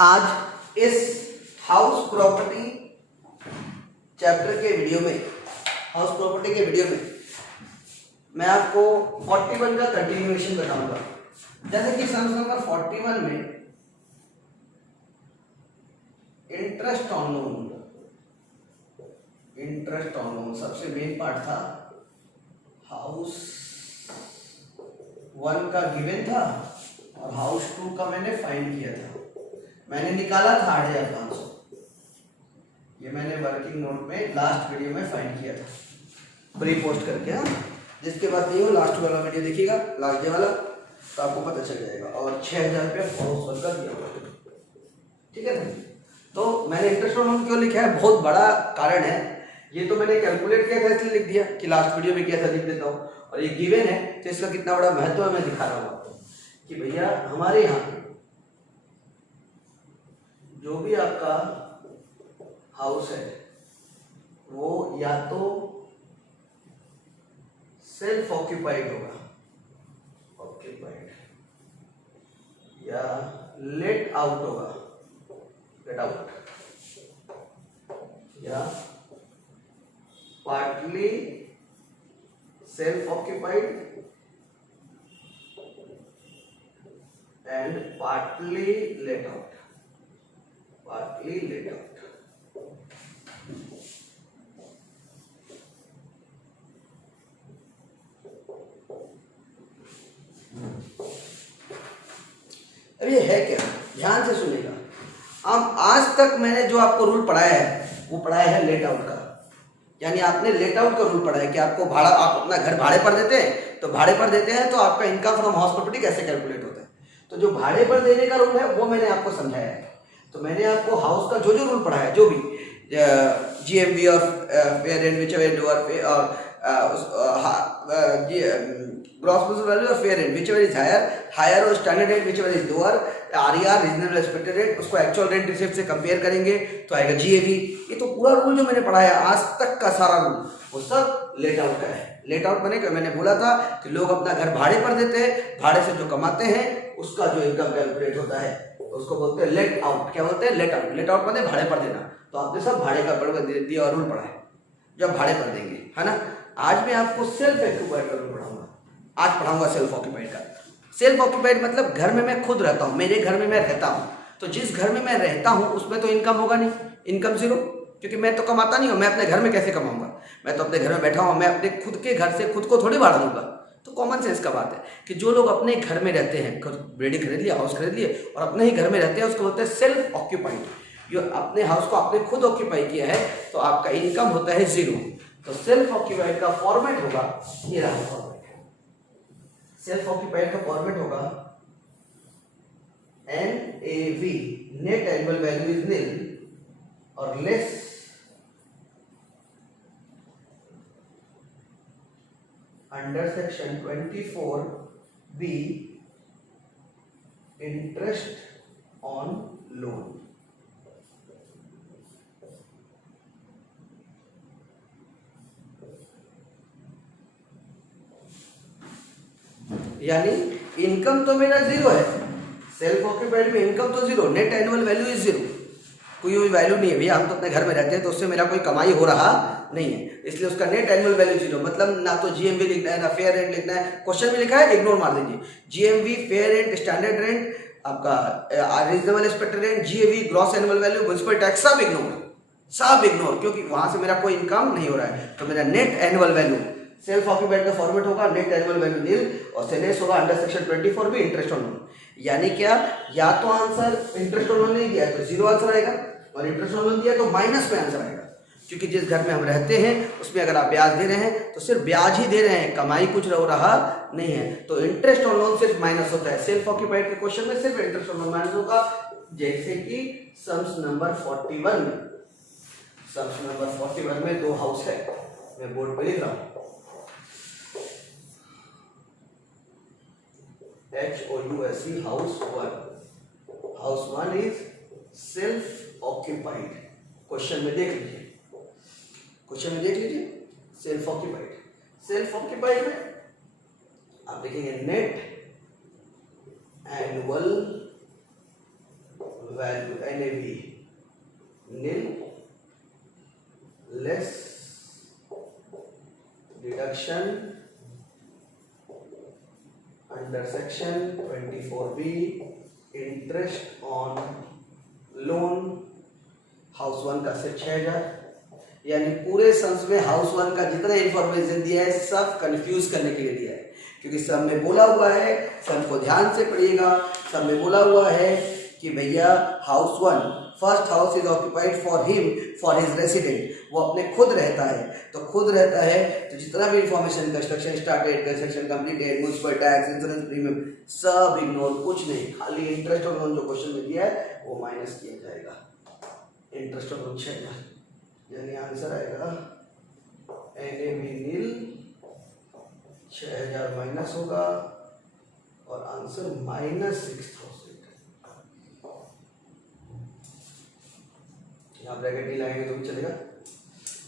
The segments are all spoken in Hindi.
आज इस हाउस प्रॉपर्टी चैप्टर के वीडियो में मैं आपको 41 का कंटिन्यूएशन बताऊंगा। जैसे कि सम नंबर 41 में इंटरेस्ट ऑन लोन सबसे मेन पार्ट था। हाउस 1 का गिवन था और हाउस 2 का मैंने फाइंड किया था। मैंने निकाला था 8,500। ये मैंने वर्किंग नोट में लास्ट वीडियो में फाइंड किया था प्री पोस्ट करके। हाँ, जिसके बाद नहीं हो लास्ट वाला वीडियो देखिएगा, लास्ट डे वाला, तो आपको पता चल जाएगा। और 6,000 रुपया हाउस वन का दिया हुआ, ठीक है ना। तो मैंने इंटरेस्ट ऑन लोन क्यों लिखा है, बहुत बड़ा कारण है। ये तो मैंने कैलकुलेट किया था इसलिए लिख दिया कि लास्ट वीडियो में किया था, लिख देता हूँ। और ये गिवन है तो इसका कितना बड़ा महत्व है मैं दिखा रहा हूँ आपको कि भैया हमारे यहाँ जो भी आपका हाउस है वो या तो सेल्फ ऑक्यूपाइड होगा, या लेट आउट होगा, या partly self occupied and partly let out. अब ये है क्या, ध्यान से सुनेगा। अब आज तक मैंने जो आपको रूल पढ़ाया है वो पढ़ाया है लेट आउट का। यानी आपने लेट आउट का रूल पढ़ा है कि आपको भाड़ा, आप अपना घर भाड़े पर देते हैं तो भाड़े पर देते हैं तो आपका इनकम फ्रॉम हाउस प्रॉपर्टी कैसे कैलकुलेट होता है। तो जो भाड़े पर देने का रूल है वो मैंने आपको समझाया है। तो मैंने आपको हाउस का जो रूल पढ़ा है, जो भी GMV और फेयर रेंट व्हिचएवर लोअर और ग्रॉस प्रोसेस वैल्यू और fair rent whichever is higher और standard rent whichever is lower, RER reasonable expected rate, उसको एक्चुअल रेंट रिसिप्ट से कंपेयर करेंगे तो आएगा GAV। ये तो पूरा रूल जो मैंने पढ़ाया आज तक का सारा रूल वो सब लेट आउट का है। लेट आउट बने मैंने बोला था कि लोग अपना घर भाड़े पर देते हैं, भाड़े से जो कमाते हैं उसका जो इनकम कैलकुलेट होता है उसको बोलते हैं लेट आउट। क्या बोलते हैं? Let out. लेट आउट बने भाड़े पर देना। तो आपने सब भाड़े का दिया और रूल पढ़ा है जब भाड़े पर देंगे, है ना। आज मैं आपको सेल्फ ऑक्यूपाइड का रूल पढ़ाऊंगा। आज पढ़ाऊंगा सेल्फ ऑक्यूपाइड का। सेल्फ ऑक्यूपाइड मतलब घर में मैं खुद रहता हूँ, मेरे घर में मैं रहता हूँ। तो जिस घर में मैं रहता हूँ उसमें तो इनकम होगा नहीं, इनकम जीरो, क्योंकि मैं तो कमाता नहीं हूँ। मैं अपने घर में कैसे कमाऊंगा? मैं तो अपने घर में बैठा हूँ, मैं अपने खुद के घर से खुद को थोड़ी भाड़ा दूंगा। तो कॉमन सेंस का बात है कि जो लोग अपने घर में रहते हैं, बिल्डिंग खरीद लिया, हाउस खरीद लिए और अपने ही घर में रहते हैं, उसको बोलते हैं सेल्फ ऑक्यूपाइड। जो अपने हाउस को आपने खुद ऑक्यूपाई किया है तो आपका इनकम होता है जीरो। तो सेल्फ ऑक्यूपाइड का फॉर्मेट होगा, ये रहा फॉर्मेट। सेल्फ ऑक्यूपाइड का फॉर्मेट होगा NAV, net annual value is nil और less under section 24B interest on loan. यानी इनकम तो मेरा जीरो है, सेल्फ ऑक्यूपाइड में इनकम तो zero, net annual value is zero, कोई वैल्यू नहीं है भैया। हम तो अपने घर में रहते हैं तो उससे मेरा कोई कमाई हो रहा नहीं है, इसलिए उसका नेट एनुअल वैल्यू जीरो। मतलब ना तो GMV लिखना है ना फेयर रेंट लिखना है। क्वेश्चन में लिखा है, इग्नोर मार दीजिए। GMV, fair rent, standard rent, आपका reasonable expected rent, GAV, gross annual value, municipal tax, सब इग्नोर, क्योंकि वहां से मेरा कोई इनकम नहीं हो रहा है। तो मेरा net annual value self occupied का फॉर्मेट होगा नेट एनुअल वैल्यू नील और से लेस होगा under section 24B interest on loan. यानी क्या, या तो आंसर इंटरेस्ट ऑन लोन नहीं दिया तो जीरो आंसर आएगा, और इंटरेस्ट ऑन लोन दिया तो माइनस में आंसर आएगा। क्योंकि जिस घर में हम रहते हैं उसमें अगर आप ब्याज दे रहे हैं तो सिर्फ ब्याज ही दे रहे हैं, कमाई कुछ हो रहा नहीं है। तो इंटरेस्ट ऑन लोन सिर्फ माइनस होता है। सेल्फ ऑक्यूपाइड के क्वेश्चन में सिर्फ इंटरेस्ट ऑन लोन माइनस होगा। जैसे कि सम्स नंबर 41 में दो हाउस है, मैं बोर्ड पे लिख रहा हूं HOUSE house 1 is self occupied. Question में देख लीजिए सेल्फ ऑक्यूपाइड में आप लिखेंगे net annual value NAV nil less deduction under section 24B interest on loan house one का सिर्फ 6000। यानी पूरे सम्स में हाउस वन का जितना इंफॉर्मेशन दिया है सब कंफ्यूज करने के लिए दिया है, क्योंकि सब में बोला हुआ है, सब को ध्यान से पढ़िएगा। सब में बोला हुआ है कि भैया house one first house is occupied for him for his resident, वो अपने खुद रहता है। तो खुद रहता है तो जितना भी information construction started, construction completed, municipal tax, insurance premium सब इग्नोर, कुछ नहीं, खाली इंटरेस्ट ऑन लोन जो क्वेश्चन में दिया है वो माइनस किया जाएगा। इंटरेस्ट ऑन लोन 6000, यानी आंसर आएगा NAV नील 6000 माइनस होगा और आंसर -6000। यहाँ ब्रैकेट नहीं लगाएंगे तो भी चलेगा,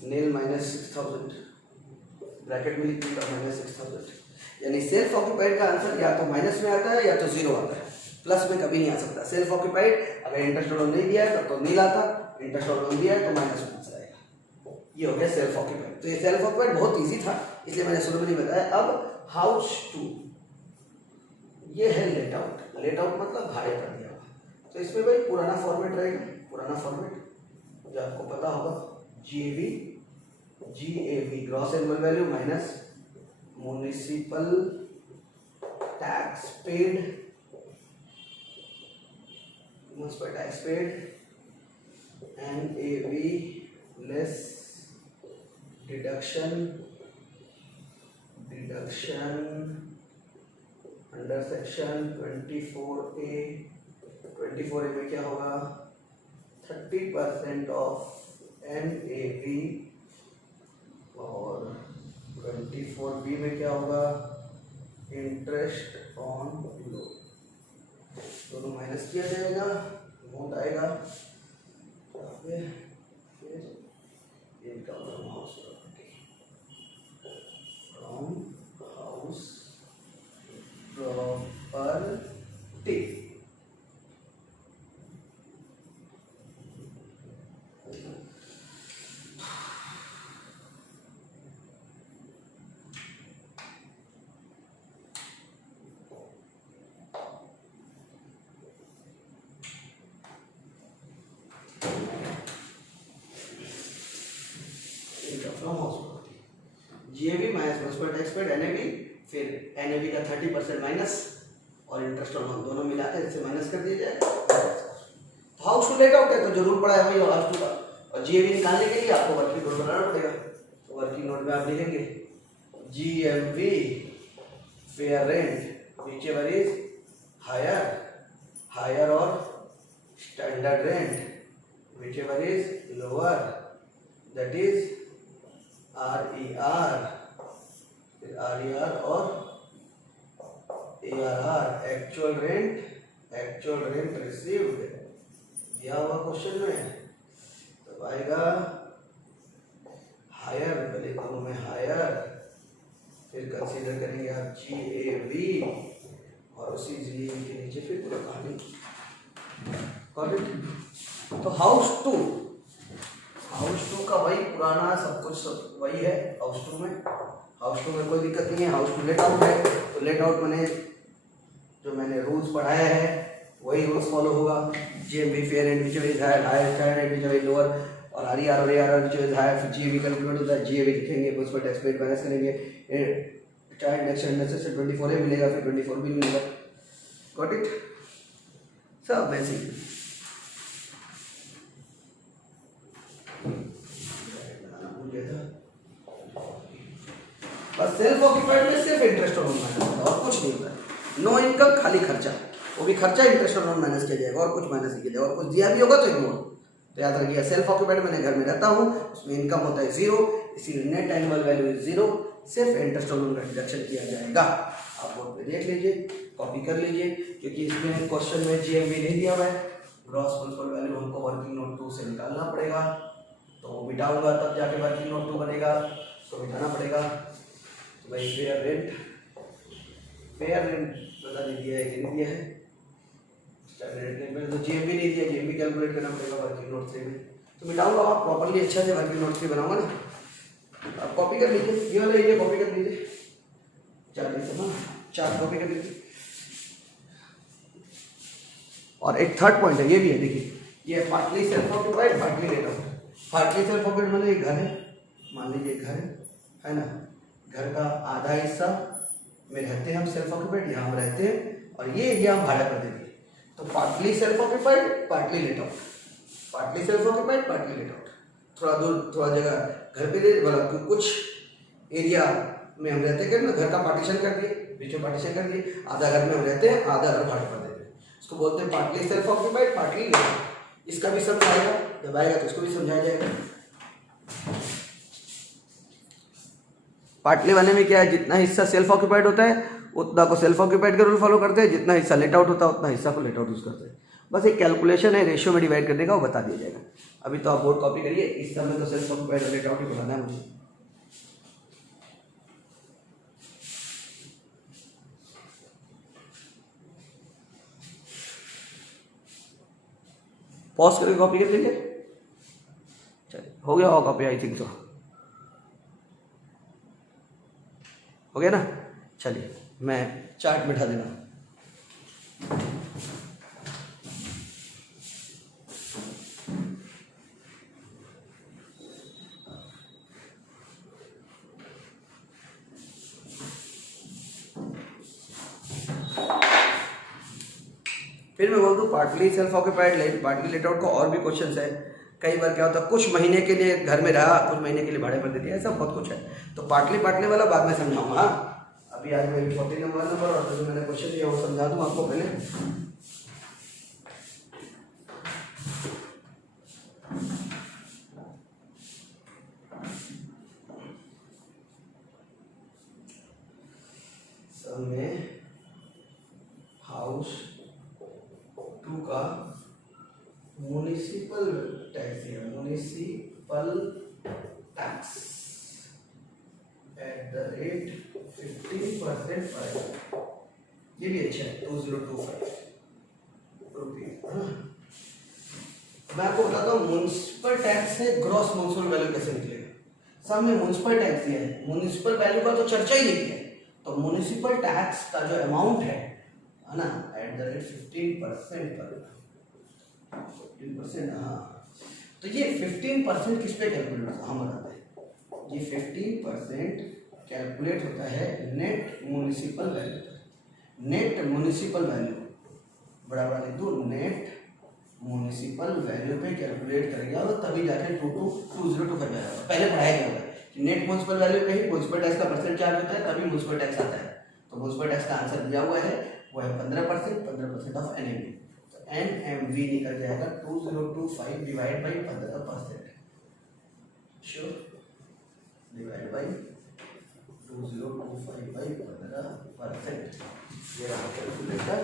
नील -6000 ब्रैकेट में लिख दूंगा -6000। यानी सेल्फ ऑक्यूपाइड का आंसर या तो माइनस में आता है या तो जीरो आता है, प्लस में कभी नहीं आ सकता। सेल्फ ऑक्यूपाइड अगर इंटरेस्ट लोन नहीं दिया है तो नील आता, इंटरेस्ट लोन दिया है तो माइनस में आंसर आएगा। ये हो गया सेल्फ ऑक्यूपाइड। तो ये सेल्फ ऑक्यूपाइड बहुत इजी था, इसलिए मैंने शुरू में नहीं बताया। अब हाउस 2, ये है लेट आउट। लेट आउट मतलब भाड़े पर दिया हुआ। तो इसमें भाई पुराना फॉर्मेट रहेगा, पुराना फॉर्मेट जो आपको पता होगा, GAV gross annual value minus municipal tax paid, municipal tax paid, NAV less deduction under section 24A। 24A में क्या होगा, 30% ऑफ NAV, और 24B में क्या होगा, इंटरेस्ट ऑन लोन। दोनों माइनस किया जाएगा, अमाउंट आएगा, फिर income from house property, from house property. GAV minus municipal tax paid NAV, फिर NAV का 30% माइनस और इंटरेस्ट ऑन लोन दोनों मिलाकर इससे माइनस कर दिया जाए। तो हाउस टू लेट आउट है तो जरूर पड़ा है भाई हाउस टू का, और GAV निकालने के लिए आपको वर्किंग नोट बनाना पड़ेगा। तो वर्किंग नोट में आप लिखेंगे GMV fair rent whichever is higher और standard rent whichever is lower, that is RER, फिर RER और ARR, एक्चुअल रेंट रिसीव्ड दिया हुआ क्वेश्चन में। तो आएगा हायर, पहले दोनों में हायर, फिर कंसीडर करेंगे आप GAV और उसी GAV के नीचे फिर पूरा कहानी। तो हाउस टू का वही पुराना सब कुछ सब वही है। हाउस टू में कोई दिक्कत नहीं है। हाउस टू लेट आउट है तो लेट आउट मैंने रूल्स पढ़ाया है वही रूल्स फॉलो होगा। GMV fair and whichever is higher standard and whichever is lower, और RER और ARR व्हिचएवर इज हायर, फिर GAV कैलकुलेट होता है, GAV लिखेंगे, उस पर टैक्स पेड माइनस करेंगे, चाहे इंडेक्शन से 24A मिलेगा, फिर 24B मिलेगा। Got it? सब बेसिक। बस सेल्फ ऑक्यूपाइड में सिर्फ इंटरेस्ट और लोन माइनस होता है और कुछ नहीं होता है। नो इनकम खाली खर्चा, वो भी खर्चा इंटरेस्ट और लोन माइनस किया जाएगा और कुछ माइनस नहीं किया जाएगा, और कुछ दिया भी होगा तो इग्नोर। तो याद रखिए सेल्फ ऑक्यूपाइड मैंने घर में रहता हूँ, उसमें इनकम होता है 0, इसीलिए नेट एनुअल वैल्यू इज 0, सिर्फ इंटरेस्ट और लोन का डिडक्शन किया जाएगा। आप बोर्ड पे देख लीजिए, कॉपी कर लीजिए, क्योंकि इसमें क्वेश्चन में GMV नहीं दिया हुआ है। ग्रॉस म्युनिसिपल वैल्यू हमको वर्किंग नोट 2 से निकालना पड़ेगा, तो वो मिटाऊंगा तब जाके वर्किंग नोट 2 बनेगा, तो मिटाना पड़ेगा। तो भाई फेयर रेंट बता दीजिए है कि नहीं दिया है, स्टैंडर्ड रेट में तो जीएमबी नहीं दिया, जीएमबी कैलकुलेट करना पड़ेगा वर्किंग नोट 3 में। तो मिटाऊंगा आप प्रॉपर्ली अच्छा से वर्किंग नोट 3 बनाऊंगा ना। आप कॉपी कर लीजिए, ये वाला एरिया कॉपी कर लीजिए, 4 कॉपी कर लीजिए। और एक थर्ड पॉइंट है, ये भी है, देखिए ये partly self occupied, partly let out. Partly self occupied मतलब एक घर है, मान लीजिए एक घर है ना, घर का आधा हिस्सा में रहते हैं हम सेल्फ ऑक्यूपाइड, यहाँ हम रहते हैं, और ये एरिया हम भाड़ा पर देते हैं। तो partly self occupied, partly let out, partly self occupied, partly let out. थोड़ा दूर, थोड़ा जगह घर पे दे, मतलब कुछ एरिया में हम रहते हैं, घर का पार्टीशन कर दिए, बीच में पार्टीशन कर दिए, आधा घर में हम रहते हैं, आधा घर भाड़े पर देते हैं। इसको बोलते हैं partly self occupied, partly let out. इसका भी समझाएगा, जब आएगा तो इसको भी समझाया जाएगा। पार्टली वाले में क्या है, जितना हिस्सा सेल्फ ऑक्यूपाइड होता है उतना को सेल्फ ऑक्यूपाइड का रूल फॉलो करते हैं, जितना हिस्सा लेट आउट होता है उतना हिस्सा को लेट आउट यूज करते हैं। बस एक कैलकुलेशन है, रेशियो में डिवाइड करने का, वो बता दिया जाएगा। अभी तो आप बोर्ड कॉपी करिए, इस समय तो सेल्फ ऑक्यूपाइड और लेट आउट ही बनाना है मुझे। पॉज करके कॉपी कर लीजिए। चलिए हो गया होगा कॉपी, आई थिंक तो हो गया ना। चलिए मैं चार्ट बिठा देना। फिर मैं बोल दूँ partly self occupied, partly let out का और भी क्वेश्चंस है। कई बार क्या होता है, कुछ महीने के लिए घर में रहा, कुछ महीने के लिए भाड़े पर दे दिया, ऐसा बहुत कुछ है। तो पार्टली वाला बाद में समझाऊंगा। अभी आज मैं 40 नंबर और जो मैंने क्वेश्चन दिया वो समझा दूँ आपको पहले। सब में हाउस 2 का म्युनिसिपल टैक्स है, municipal tax at the rate 15% पर, ये भी अच्छा है, 2025 रुपये। मैं आपको बताता हूँ म्युनिसिपल टैक्स से ग्रॉस म्युनिसिपल वैल्यू कैसे निकलेगा। सब में म्युनिसिपल टैक्स दिया है, म्युनिसिपल वैल्यू का तो चर्चा ही नहीं किया है। तो म्युनिसिपल टैक्स का जो अमाउंट है ना, एट द रेट 15% पर, 15%, हाँ। तो ये 15% किस पे कैलकुलेट होता है हम बताते हैं। ये 15% कैलकुलेट होता है net municipal value. Net municipal value बराबर लिख दो, नेट म्युनिसिपल वैल्यू पे कैलकुलेट करेंगे और तभी जाके 2025 आएगा। पहले पढ़ाया गया होगा कि नेट म्युनिसिपल वैल्यू पे ही म्युनिसिपल टैक्स का परसेंट चार्ज होता है, तभी म्युनिसिपल टैक्स आता है। तो म्युनिसिपल टैक्स का आंसर दिया हुआ है, वो है 15% ऑफ एनएमवी। तो एनएमवी निकल जाएगा 2025 divide by 15%, sure, divide by 2025 by 15%। ये रहा calculator,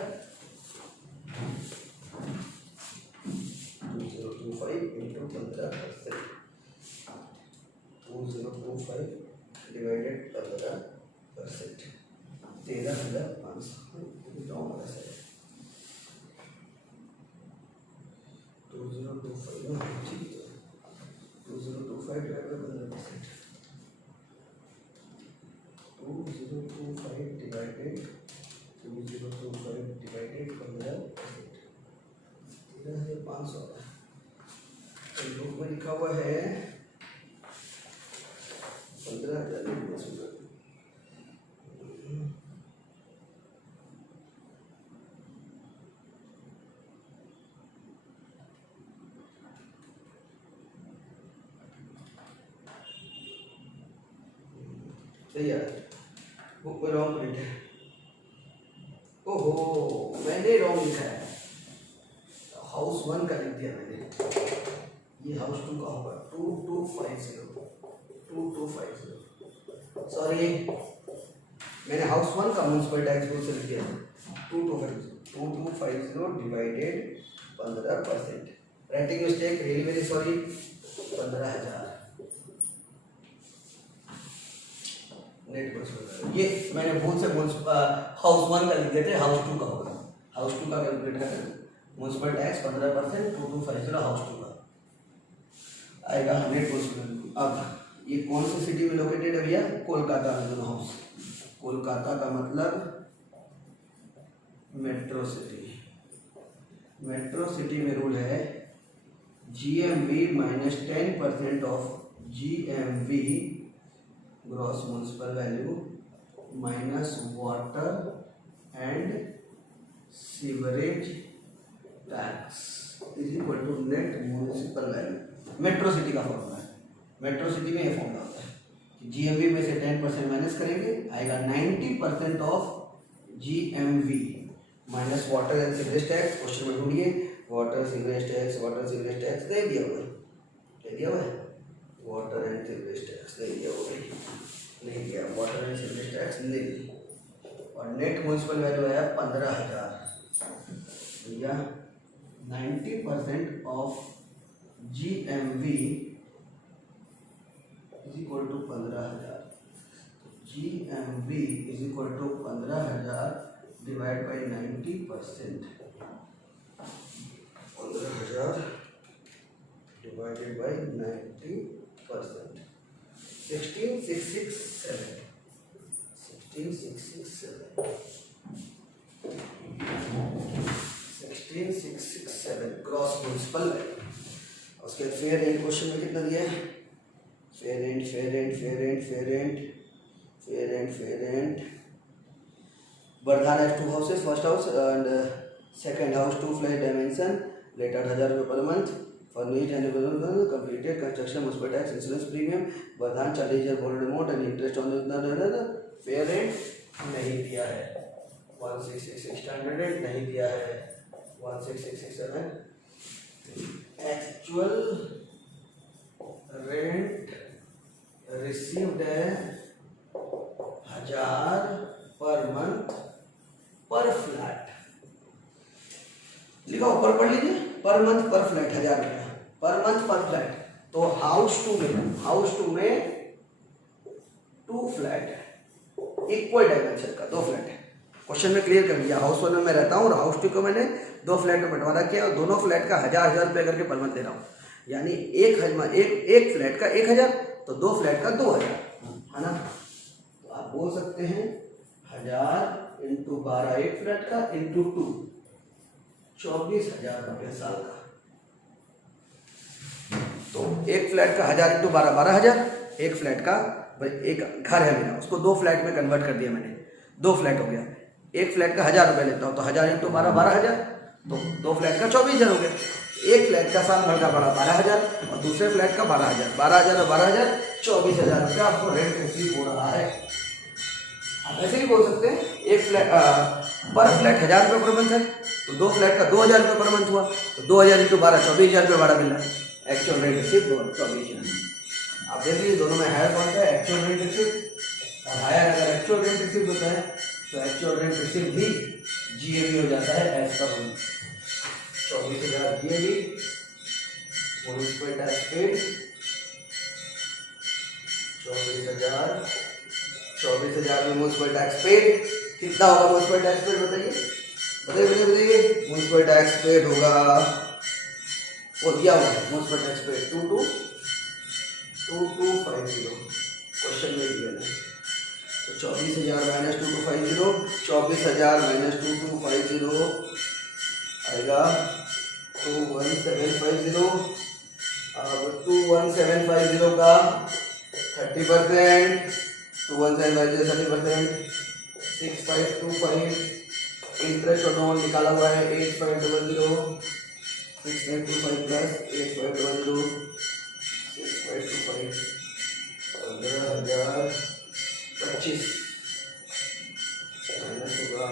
2025 into 15%, 2025 divided 15%, 13,500। 2025 divided by 15%, 2025 divided 15%, 13,500। Book में लिखा हुआ है 15,000। सही है, बुक में रॉन्ग प्रिंट है। ओहो, मैंने रॉन्ग लिखा है, हाउस 1 का लिख दिया मैंने, ये हाउस 2 का होगा 2250, सॉरी मैंने हाउस 1 का म्युनिसिपल टैक्स बोर्ड से लिख दिया 2250 divided 15%। Writing mistake, really very sorry, 15,000 net municipal. ये मैंने भूल से हाउस 1 का लिख दिया था, हाउस 2 का होगा। हाउस 2 का कैलकुलेट करें म्यूनसिपल टैक्स 15%, 2250 हाउस टू का आएगा 100 म्यूनसिपल। अब ये कौन सी सिटी में लोकेटेड है भैया? कोलकाता में दोनों हाउस। कोलकाता का मतलब मेट्रो सिटी। मेट्रो सिटी में रूल है GMV minus 10% of GMV gross municipal value minus water and sewerage tax is equal to net municipal value. Metro city का फॉर्मूला है। मेट्रो सिटी में ये फॉर्मूला होता है कि GMV में से 10% माइनस करेंगे, आएगा 90% of GMV minus water and sewerage tax. Question में ढूंढिए water sewerage tax, water sewerage tax दे दिया हुआ है, दे दिया हुआ है। वाटर एंड सीवरेज टैक्स दे दिया हुआ है, नहीं दिया। वाटर एंड सीवरेज टैक्स नहीं। और नेट म्यूनसिपल वैल्यू है 15,000 भैया। 90% of GMV is equal to 15,000। GMV is equal to 15,000 divide by 90%। 15,000 divided by 90%। 16,667। 16,667 gross municipal. उसके फेयर रेंट क्वेश्चन में कितना दिया है? Fair rent fair rent fair rent fair rent fair rent fair rent Bardhan has 2 houses, first house and second house, 2 flat dimension, rate 8,000 रुपये per month, furnished and completed construction, municipal tax, insurance premium, Bardhan 40,000 gold amount and interest on the fair rate नहीं दिया है। 1666 standard rate नहीं दिया है। 1667 actual rent received है 1,000 पर मंथ पर फ्लैट लिखा ऊपर पढ़ लीजिए। पर मंथ पर फ्लैट 1,000 रुपया पर मंथ पर फ्लैट। तो हाउस टू में 2 फ्लैट इक्वल डायमेंशन का 2 फ्लैट है। क्वेश्चन में क्लियर कर दिया। हाउस 1 में मैं रहता हूँ और हाउस 2 को मैंने 2 फ्लैट में बंटवारा किया और दोनों फ्लैट का 1,000 रुपये करके पर मंथ दे रहा हूँ। यानी एक फ्लैट का 1,000 तो 2 फ्लैट का 2,000 है ना। तो आप बोल सकते हैं 1,000 इंटू 12 एक फ्लैट का इंटू 2 24,000 रुपये साल का। तो एक फ्लैट का 1,000 इंटू 12 12,000। एक फ्लैट का एक घर है मेरा, उसको 2 फ्लैट में कन्वर्ट कर दिया मैंने, 2 फ्लैट हो गया। एक फ्लैट का 1,000 रुपये लेता हूँ तो 1,000 इंटू 12 12,000, तो 2 फ्लैट का 24,000 हो गया। एक फ्लैट का साल भर का भाड़ा 12,000 और दूसरे फ्लैट का 12,000। 12,000 और 12,000 24,000 रुपया आपको रेंट रिसीव हो रहा है। आप ऐसे ही बोल सकते हैं एक फ्लैट पर फ्लैट 1,000 रुपये पर मंथ है तो 2 फ्लैट का 2,000 रुपये पर मंथ हुआ, तो 2,000 इंटू 12 24,000 रुपये भाड़ा मिल रहा है। Actual rent receive 24,000। आप देख लीजिए दोनों में हायर कौन सा है? Actual rent receive. और हायर अगर एक्चुअल रेंट रिसीव होता है तो एक्चुअल रेंट रिसीव भी GAV हो जाता है as per rule. 24,000 GAV municipal tax paid 24,000 में म्युनिसिपल टैक्स पेड कितना होगा? म्युनिसिपल टैक्स पेड बताइए म्युनिसिपल टैक्स पेड होगा, वो दिया हुआ है म्युनिसिपल टैक्स पेड 2250 क्वेश्चन में दिया है। तो 24,000 माइनस 2250, 24,000 माइनस 2250 आएगा 21,750। अब 21,750 का 30%, 21,750 30%, 6,525। इंटरेस्ट और लोन निकाला हुआ है 8,500, 6,825 प्लस 8,500, 6,525 15,025 माइनस होगा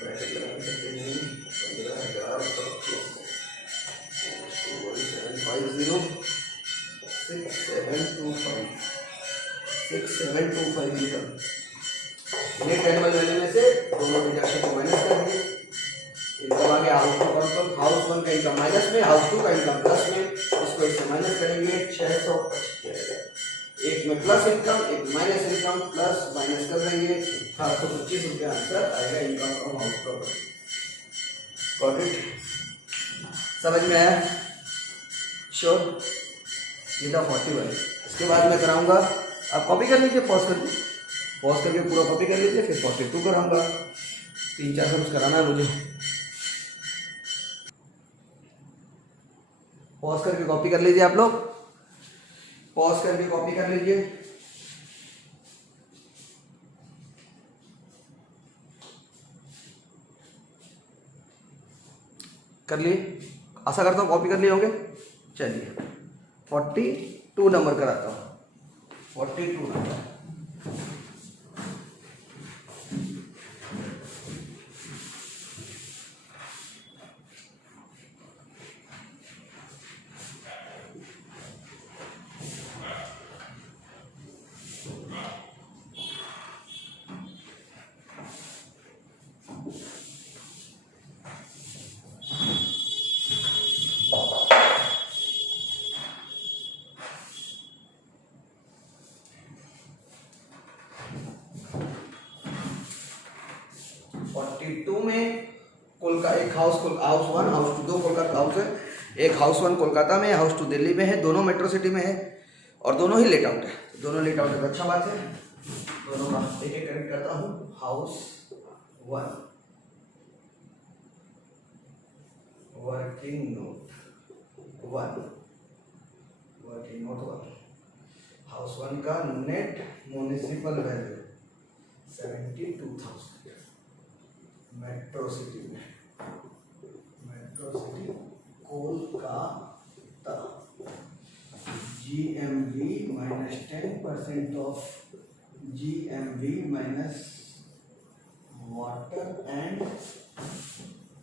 ब्रैकेट लगा सकते हैं 15,025 6,725 इनकम। नेट एनुअल वैल्यू में से दोनों डिडक्शन को माइनस कर दिए। इनकम आ गया हाउस 1 का इनकम माइनस में, हाउस 2 का इनकम प्लस में। इसको इससे माइनस करेंगे 625। एक में प्लस इनकम एक माइनस इनकम, प्लस माइनस कर देंगे 725 रुपया आंसर आएगा income from house property. Got it? समझ में आया? श्योर? ये था 41। इसके बाद मैं कराऊंगा, आप कॉपी कर लीजिए, पॉज करके पूरा कॉपी कर लीजिए, फिर 42 कराऊंगा। 3-4 सम्स कराना है मुझे। पॉज करके कॉपी कर लीजिए आप लोग, पॉज करके कॉपी कर लीजिए। कर लिए? आशा करता हूँ कॉपी कर लिए होंगे। चलिए 42 नंबर कराता हूँ, 42 नंबर। में एक हाउस 1, हाउस 2, 2 कोलकाता हाउस है। एक हाउस 1 कोलकाता में, हाउस 2 दिल्ली में है, दोनों मेट्रो सिटी में है और दोनों ही लेट आउट है। दोनों लेट आउट है तो अच्छा बात है। दोनों का एक एक कनेक्ट करता हूँ। हाउस 1 वर्किंग नोट 1, हाउस 1 का net municipal value 72,000 metro city Kolkata. GMV minus 10% of GMV minus water and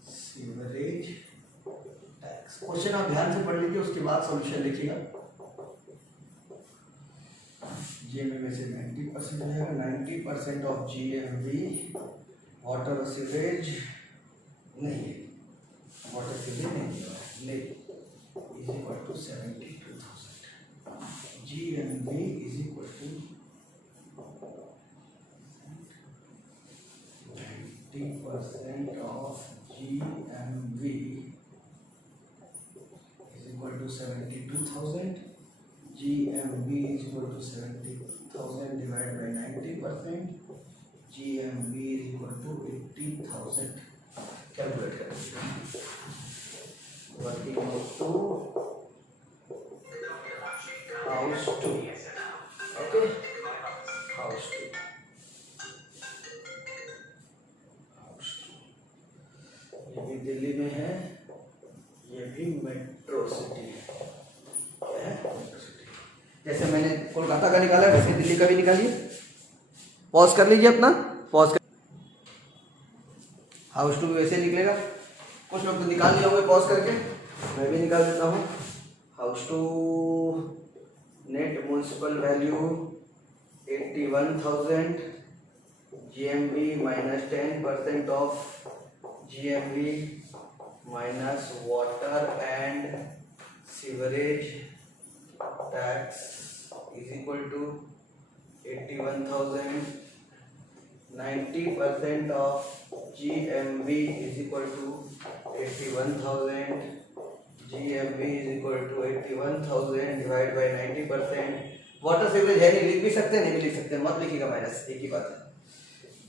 sewerage tax. Question आप ध्यान से पढ़ लीजिए, उसके बाद सॉल्यूशन लिखिएगा। GMV में से 90% हो जाएगा, 90% ऑफ GMV वाटर और सीवरेज नहीं है, वाटर सीवरेज नहीं is equal to 72,000। GMV is equal to 90% of GMV is equal to 72,000। GMV is equal to 70,000 divide by 90%। GMV is equal to 80,000। Calculate करेंगे। Working note 2, house 2, okay, house 2, ये भी दिल्ली में है, ये भी मेट्रो सिटी है। क्या है? Metro city. जैसे मैंने कोलकाता का निकाला वैसे दिल्ली का भी निकालिए। पॉज कर लीजिए अपना, पॉज कर। हाउस 2 वैसे निकलेगा। कुछ लोग तो निकाल लिया होंगे पॉज करके, मैं भी निकाल देता हूँ। House 2 net municipal value 81,000। GMV minus 10% of GMV minus water and sewerage tax is equal to 81,000। 90% of GMV is equal to 81,000. GMV is equal to 81,000 divided by 90%। Water sewerage है नहीं, लिख भी सकते हैं, नहीं भी लिख सकते, मत लिखिएगा माइनस, एक ही बात है।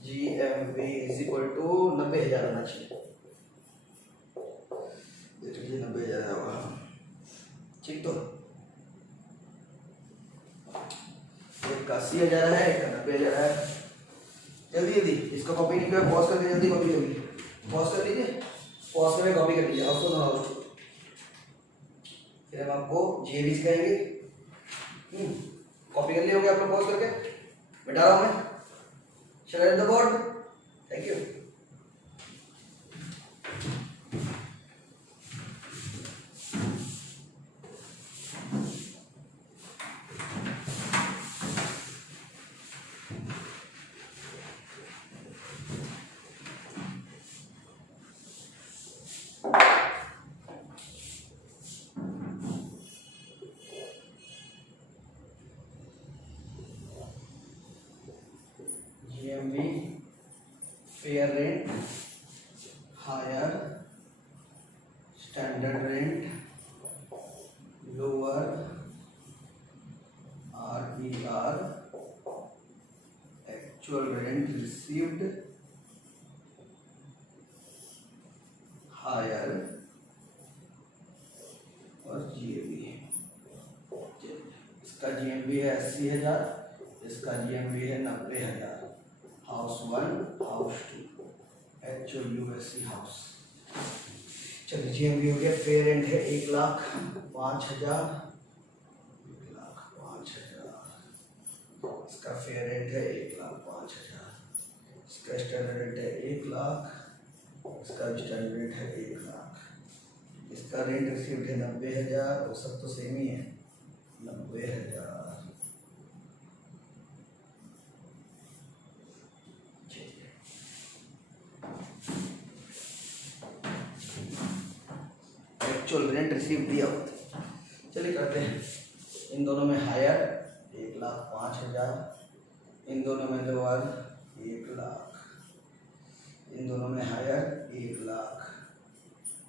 GMV is equal to 90,000 होना चाहिए। देखिए 90,000 होगा, ठीक। तो एक का 80,000 है, एक का 90,000 है। जल्दी जल्दी इसको कॉपी नहीं कर, पॉज करके जल्दी कॉपी करिए। पॉज कर लीजिए, पॉज करके कॉपी कर लीजिए। हाउस 1 और हाउस 2, फिर हम आपको GMV कहेंगे। कॉपी कर लिए होंगे आप लोग पॉज करके, मिटा रहा हूँ मैं। Shall I the board? Thank you. GMV fair rent higher standard rent, lower RER, actual rent received, higher और GAV। इसका GMV है 80,000, इसका GMV है 90,000। House 1, house 2, HOUSE house. चलिए GMV हो गया। फेयर रेंट है 1,05,000, 1,05,000। इसका फेयर रेंट है 1,05,000। इसका स्टैंडर्ड रेट है 1,00,000, इसका स्टैंडर्ड रेट है 1,00,000। इसका रेंट रिसीव्ड है 90,000, वो सब तो सेम ही है, 90,000। एक्चुअल रेंट रिसीव दिया होता है। चलिए करते हैं। इन दोनों में हायर 1,05,000, इन दोनों में लोअर 1,00,000, इन दोनों में हायर 1,00,000,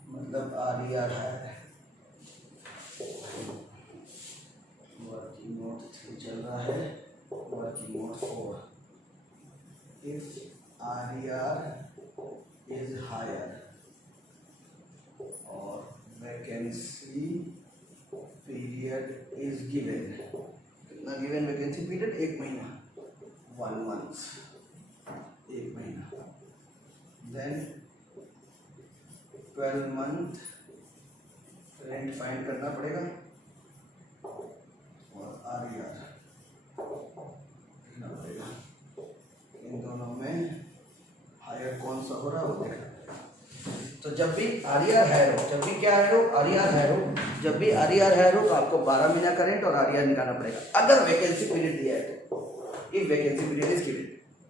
मतलब RER हायर है। वर्किंग नोट 3 चल रहा है, working note 4। If RER is higher और वैकेंसी पीरियड इज गिवन, कितना गिवन वैकेंसी पीरियड? 1 महीना, 1 मंथ, 1 महीना। देन 12 मंथ रेंट फाइंड करना पड़ेगा और RER लिखना पड़ेगा। इन दोनों में हायर कौन सा हो रहा है वो देखना पड़ेगा। तो जब भी RER हायर हो, जब भी क्या हायर हो? RER हायर हो। जब भी RER हायर हो तो आपको 12 महीना का रेंट और RER निकालना पड़ेगा, अगर वैकेंसी पीरियड दिया है तो। If vacancy period is given,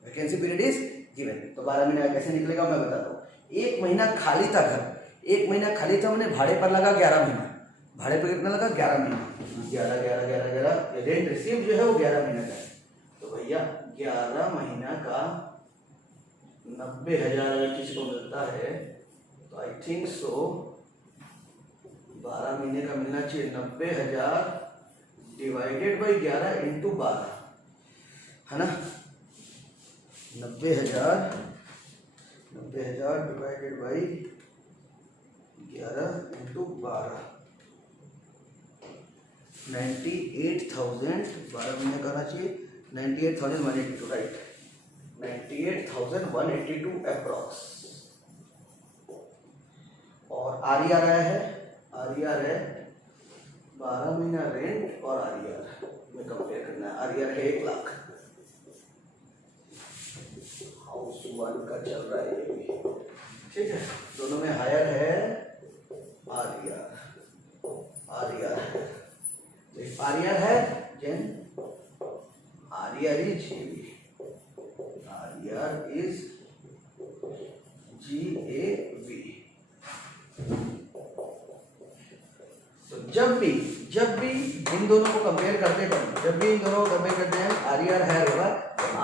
vacancy period is given, तो 12 महीना कैसे निकलेगा मैं बताता हूँ। 1 महीना खाली था घर, 1 महीना खाली था, मैंने भाड़े पर लगा 11 महीना। भाड़े पर कितना लगा? 11 महीना। 11, 11, 11, 11, रेंट रिसीव जो है वो 11 महीना का है। तो भैया 11 महीना का 90,000 अगर किसी को मिलता है तो आई थिंक सो 12 महीने का मिलना चाहिए। 90,000 डिवाइडेड बाई 11 इंटू 12 है ना। 90,000 डिवाइडेड बाई 11 इंटू 12, 98,000 12 महीने का आना चाहिए। 98,182, राइट, 98,182 अप्रॉक्स। और RER आया है, RER है 12 महीना रेंट और RER में कंपेयर करना है। RER है 1,00,000। हाउस 1 का चल रहा है ये भी, ठीक है। दोनों में हायर है RER, RER है। तो if RER है then RER is GAV, RER is GAV। तो जब भी इन दोनों को कंपेयर करते हैं, जब भी इन दोनों को कंपेयर करते हैं RER हायर होगा,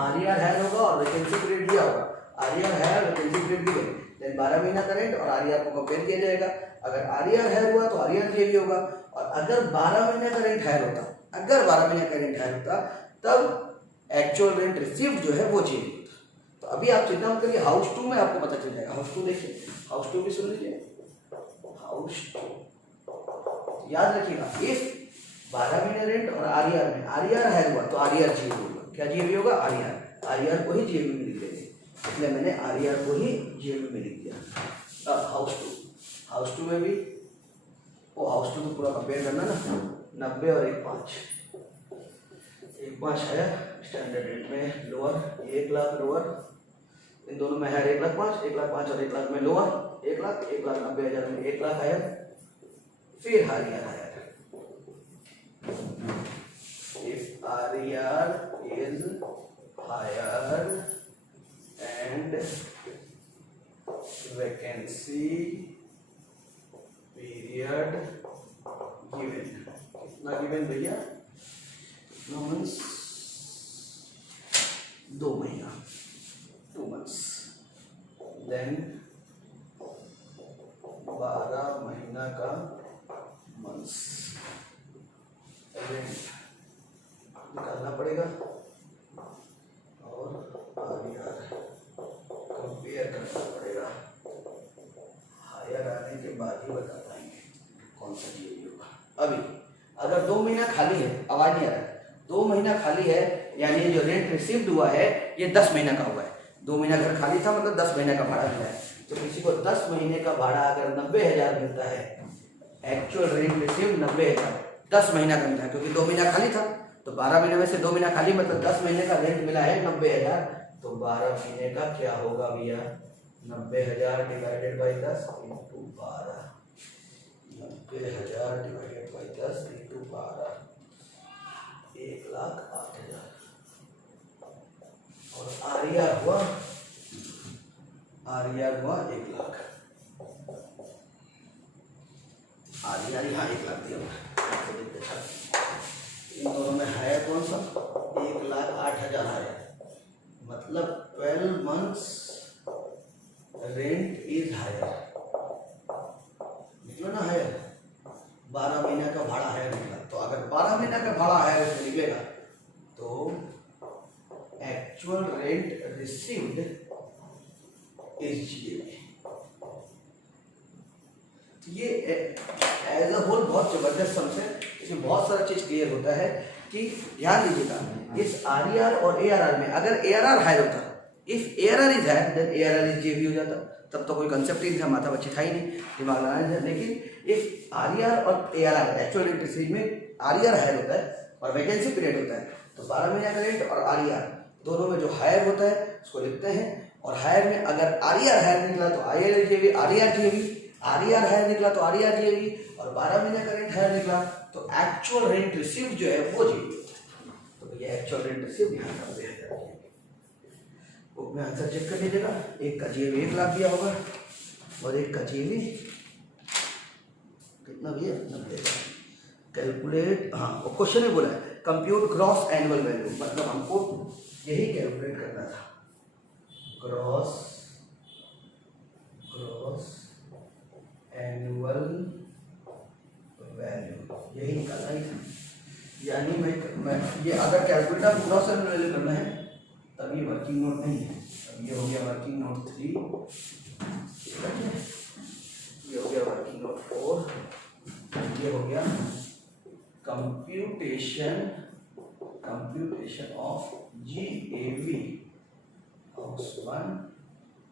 RER हायर होगा और वैकेंसी पीरियड दिया होगा। RER higher, vacancy period given, then 12 महीना का रेंट और RER को कंपेयर किया जाएगा। अगर RER हायर हुआ तो RER GAV होगा, और अगर 12 महीने का रेंट हायर होता, अगर 12 महीने का रेंट हायर होता तब एक्चुअल रेंट रिसीव्ड जो है वो GAV होता। तो अभी आप चिंता मत करिए, हाउस 2 में आपको पता चल जाएगा। हाउस 2 देखिए, हाउस 2 भी सुन लीजिए। हाउस 2 याद रखिएगा, इफ 12 महीने रेंट और RER में RER हायर हुआ तो RER GAV होगा। क्या GAV होगा? RER को ही GAV में लिख देंगे, इसलिए मैंने RER को ही GAV में लिख दिया। अब हाउस 2 में भी वो हाउस 2 तो पूरा कंपेयर करना ना। 90 और 1,05,000 है स्टैंडर्ड रेट में लोअर, 1,00,000 लोअर। इन दोनों में हायर 1,05,000, 1,05,000 और 1,00,000 में लोअर, 1,00,000, 1,90,000 में 1,00,000 हायर, फिर RER higher. If RER is higher and vacancy period given, कितना गिवन भैया? मीन्स 2 महीना, 2 months, then 12 महीना का मंथ्स रेंट निकालना पड़ेगा और आर कंपेयर करना पड़ेगा। हायर आने के बाद ही बता पाएंगे कौन सा जीएवी होगा। अभी अगर 2 महीना खाली है, आवाज नहीं आ रहा है, 2 महीना खाली है यानी जो रेंट रिसीव्ड हुआ है ये 10 महीना का हुआ है। 2 महीना घर खाली था मतलब 10 महीने का भाड़ा मिला है। तो किसी को 10 महीने का भाड़ा अगर 90,000 मिलता है, एक्चुअल रेंट रिसीव्ड 90,000, 10 महीना का मिला क्योंकि 2 महीना खाली था, तो 12 महीने में से 2 महीना खाली मतलब 10 महीने का रेंट मिला है 90,000। तो 12 महीने का क्या होगा भैया, 90,000 divided by 10 into 12, 90,000 divided by 10 into 12, 1,08,000। और आरिया हुआ 1 लाख। आरिया यहाँ 1 लाख दिया हुआ। इन दोनों में हायर कौन सा, 1,08,000 हायर, मतलब 12 months रेंट इज हायर, निकलो ना हायर। 12 महीना का भाड़ा हायर निकला। तो अगर 12 महीना का भाड़ा हायर निकलेगा तो actual rent received is GAV. ये एज अ होल बहुत जबरदस्त सम है। इसमें बहुत सारा चीज क्लियर होता है कि ध्यान दीजिएगा, इस आरईआर और एआरआर में अगर एआरआर हायर होता, if ARR is higher then ARR is GAV हो जाता, तब तो कोई कंसेप्ट ही नहीं था, माथा बच्ची था ही नहीं, दिमाग लगाना है। लेकिन इफ आरईआर और एआरआर एक्चुअल रेंट रिसीव में आरईआर हायर होता है और वैकेंसी पीरियड होता है, तो 12 महीने का रेंट और आरईआर दोनों में जो हायर होता है उसको लिखते हैं। और हायर में अगर आरईआर हायर निकला तो IR GAV, RER GAV, RER higher निकला तो आरईआर जीएवी, और 12 महीने का रेंट हायर निकला तो एक्चुअल रेंट रिसीव जो है वो जीएवी। तो ये एक्चुअल रेंट रिसीव यहाँ का 90,000। बुक में आंसर चेक कर लीजिएगा। एक का जीएवी 1 लाख दिया होगा और एक का जीएवी कितना भैया, 90,000। कैलकुलेट, हाँ वो क्वेश्चन में बोला है कंप्यूट ग्रॉस एनुअल वैल्यू, मतलब हमको यही कैलकुलेट करना था, ग्रॉस एनुअल वैल्यू यही निकालना ही था। यानी मैं ये अगर कैलकुलेटर ग्रॉस एनुअल वैल्यू करना है तब ये वर्किंग नोट नहीं है। अब ये हो गया वर्किंग नोट 3, ये हो गया वर्किंग नोट 4, ये हो गया computation of GAV house 1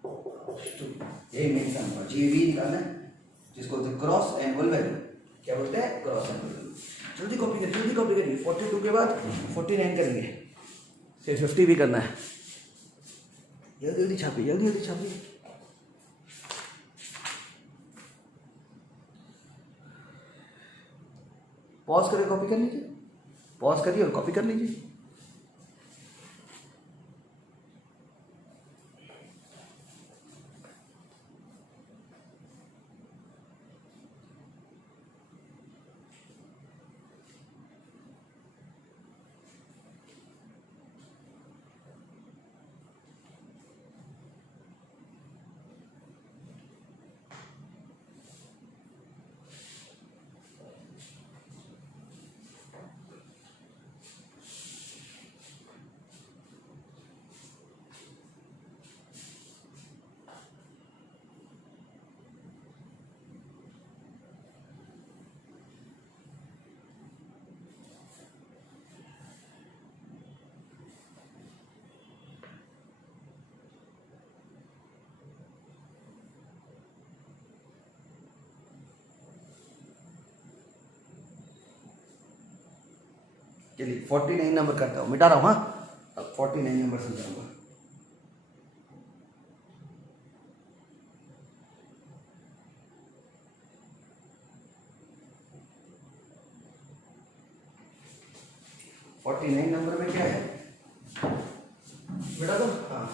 house 2। यही मेन काम हुआ, जीएवी निकालना है जिसको क्रॉस एनुअल वैल्यू क्या बोलते हैं, क्रॉस एनुअल वैल्यू। जल्दी कॉपी करिए 42 के बाद 49 करेंगे, फिर 50 भी करना है। जल्दी छापिए। पॉज करके कॉपी कर लीजिए, पॉज करिए और कॉपी कर लीजिए। चलिए 49 नंबर करता हूँ, मिटा रहा हूँ। हाँ अब 49 नंबर समझाऊंगा। नंबर में क्या है बेटा, तो हाँ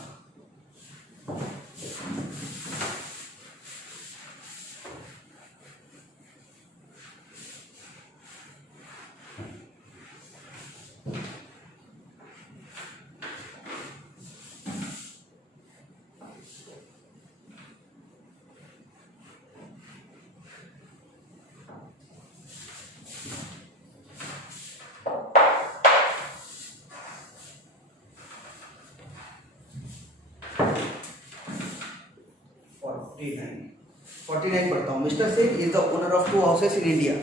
49 पढ़ता हूँ। Mister Singh is the owner of 2 houses in India.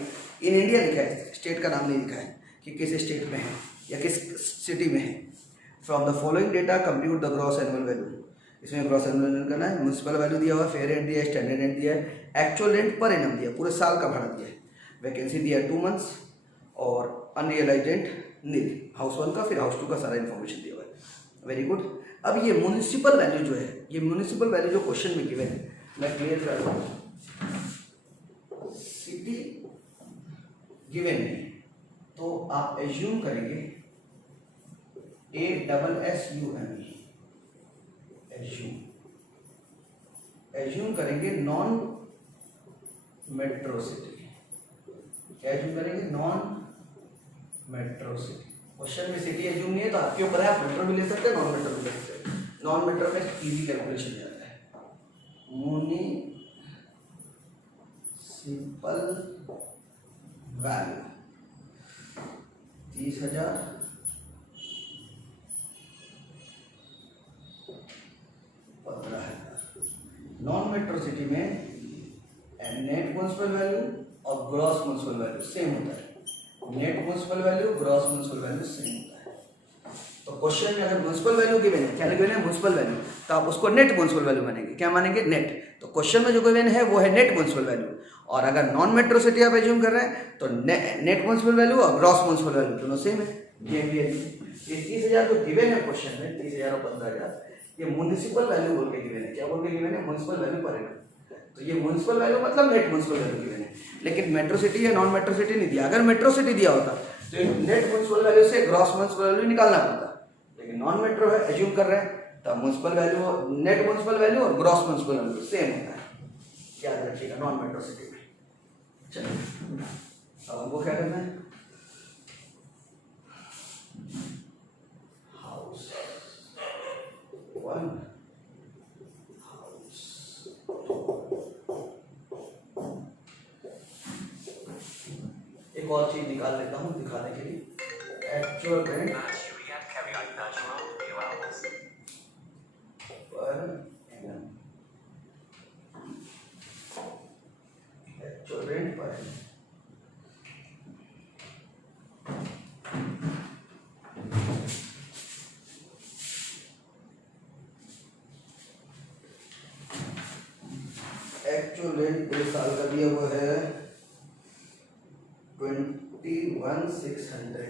In India लिखा है, स्टेट का नाम नहीं लिखा है कि किस स्टेट में है या किस सिटी में है। From the following data compute the gross annual value. इसमें ग्रॉस एनुअल वैल्यू करना है। म्यूनसिपल वैल्यू दिया हुआ, फेयर रेंट दिया है, स्टैंडर्ड रेंट दिया है, एक्चुअल रेंट पर एनम दिया है, पूरे साल का भाड़ा दिया है, वैकेंसी दिया है 2 मंथ्स और अनरियलाइज रेंट नील। हाउस 1 का फिर हाउस 2 का सारा इन्फॉर्मेशन दिया हुआ है। Very good. अब ये म्यूनिसिपल वैल्यू जो है, ये म्यूनिसिपल वैल्यू जो क्वेश्चन में गिवन है, मैं क्लियर कर दूँ। सिटी गिवन है तो आप एज्यूम करेंगे ASSUME, एज्यूम करेंगे नॉन मेट्रो सिटी। क्या एज्यूम करेंगे? Non metro city. क्वेश्चन में सिटी एज्यूम नहीं है तो आपके ऊपर है, आप मेट्रो भी ले सकते हैं, नॉन मेट्रो भी ले सकते हैं। नॉन मेट्रो में इजी कैलकुलेशन जाता है। Municipal value 30,000, 15,000। Non metro city में नेट म्युनिसिपल वैल्यू और ग्रॉस म्युनिसिपल वैल्यू सेम होता है। Net municipal value, gross municipal value same होता है। तो क्वेश्चन में अगर म्युनिसिपल वैल्यू गिवन है, क्या गिवन है? म्युनिसिपल वैल्यू, तो आप उसको नेट म्युनिसिपल वैल्यू मानेंगे। क्या मानेंगे? नेट। तो क्वेश्चन में जो गिवन है वो है नेट म्युनिसिपल वैल्यू। और अगर नॉन मेट्रो सिटी आप एज्यूम कर रहे हैं तो नेट म्युनिसिपल वैल्यू और ग्रॉस म्युनिसिपल वैल्यू दोनों सेम है। ये 30,000 जो गिवन है क्वेश्चन में, 30,000 और 15,000, ये म्युनिसिपल वैल्यू बोल के गिवन है। क्या बोल के गिवन है? Municipal value per annum. तो ये म्युनिसिपल वैल्यू मतलब नेट म्युनिसिपल वैल्यू गिवन है। लेकिन मेट्रो सिटी या नॉन मेट्रो सिटी नहीं दिया। अगर मेट्रो सिटी दिया होता तो नेट म्युनिसिपल वैल्यू से ग्रॉस म्युनिसिपल वैल्यू निकालना पड़ता। लेकिन नॉन मेट्रो है, एज्यूम कर रहे हैं, तो municipal value, net municipal value और ग्रॉस म्युनिसिपल वैल्यू सेम होता है। याद रखिएगा नॉन मेट्रो सिटी में। चलिए अब हमको क्या करना है? House 1, house 2। एक और चीज निकाल लेता हूँ दिखाने के लिए। Actual rent per annum, actual rent per annum. Actual rent पूरे साल का दिया हुआ है 21,600।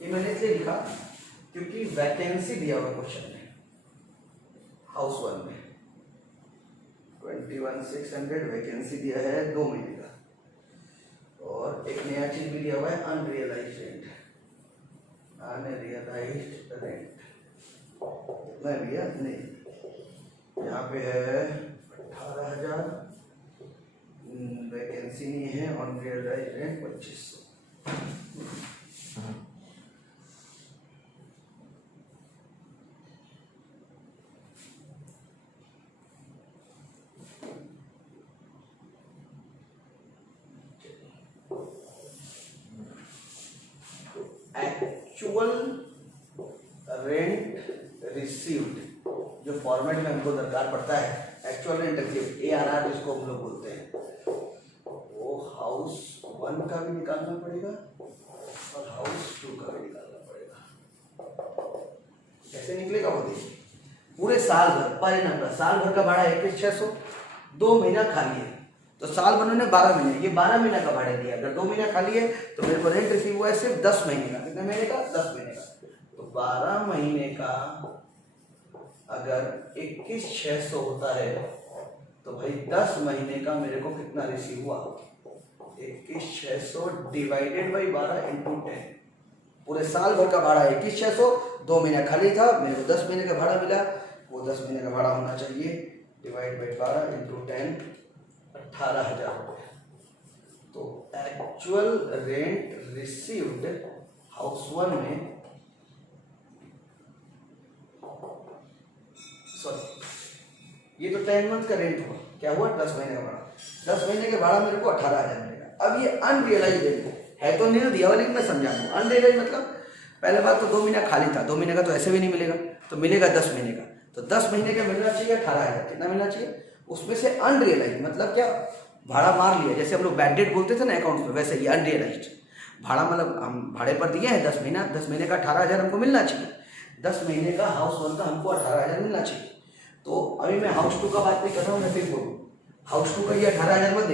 ये मैंने इसलिए लिखा क्योंकि वैकेंसी दिया हुआ क्वेश्चन में हाउस 1 में 21,600 वैकेंसी दिया है 2 महीने का। और एक नया चीज भी दिया हुआ है अनरियलाइज्ड रेंट। अनरियलाइज्ड रेंट कितना दिया? नहीं, यहाँ पे है 18,000, वैकेंसी नहीं है, unrealised rent 2500। Actual rent received जो फॉर्मेट में हमको दरकार पड़ता है, एक्चुअल रेंट रिसीव्ड ARR जिसको हम लोग बोलते हैं, वो हाउस 1 का भी निकालना पड़ेगा और हाउस 2 का भी निकालना पड़ेगा। कैसे निकलेगा वो देखिए। पूरे साल भर पर एनम का, साल भर का भाड़ा 21,600, 2 महीना खाली है तो साल भर में 12 महीने, ये 12 महीना का भाड़ा दिया। अगर 2 महीना खाली है तो मेरे को रेंट रिसीव हुआ है सिर्फ 10 महीने का। कितने महीने का? 10 महीने का। तो 12 महीने का अगर 21,600 होता है तो भाई 10 महीने का मेरे को कितना रिसीव हुआ? 21,600 डिवाइडेड बाई 12 इंटू 10। पूरे साल भर का भाड़ा 21,600, 2 महीना खाली था, मेरे को 10 महीने का भाड़ा मिला, वो 10 महीने का भाड़ा होना चाहिए डिवाइड बाई 12 इंटू 10, 18,000 रुपये। तो एक्चुअल रेंट रिसीव्ड हाउस 1 में, सॉरी ये तो 10 मंथ का रेंट हुआ, क्या हुआ? 10 महीने का भाड़ा। 10 महीने के भाड़ा मेरे को 18,000 मिलेगा। अब ये अनरियलाइज रेंट है तो नहीं दिया हुआ, लेकिन मैं समझा दूँ। अनरियलाइज मतलब पहले बात तो 2 महीना खाली था, 2 महीने का तो ऐसे भी नहीं मिलेगा, तो मिलेगा 10 महीने का, तो 10 महीने का मिलना चाहिए 18,000। कितना मिलना चाहिए? उसमें से अनरियलाइज मतलब क्या, भाड़ा मार लिया, जैसे हम लोग बैड डेट बोलते थे ना अकाउंट में, वैसे ये अनरियलाइज भाड़ा, मतलब हम भाड़े पर दिए हैं 10 महीना, 10 महीने का 18,000 हमको मिलना चाहिए। 10 महीने का हाउस 1 का हमको 18,000 मिलना चाहिए। तो अभी मैं हाउस 2 का बात नहीं कर रहा हूँ, मैं फिर बोलूँ हाउस 2 का ये 18,000 मत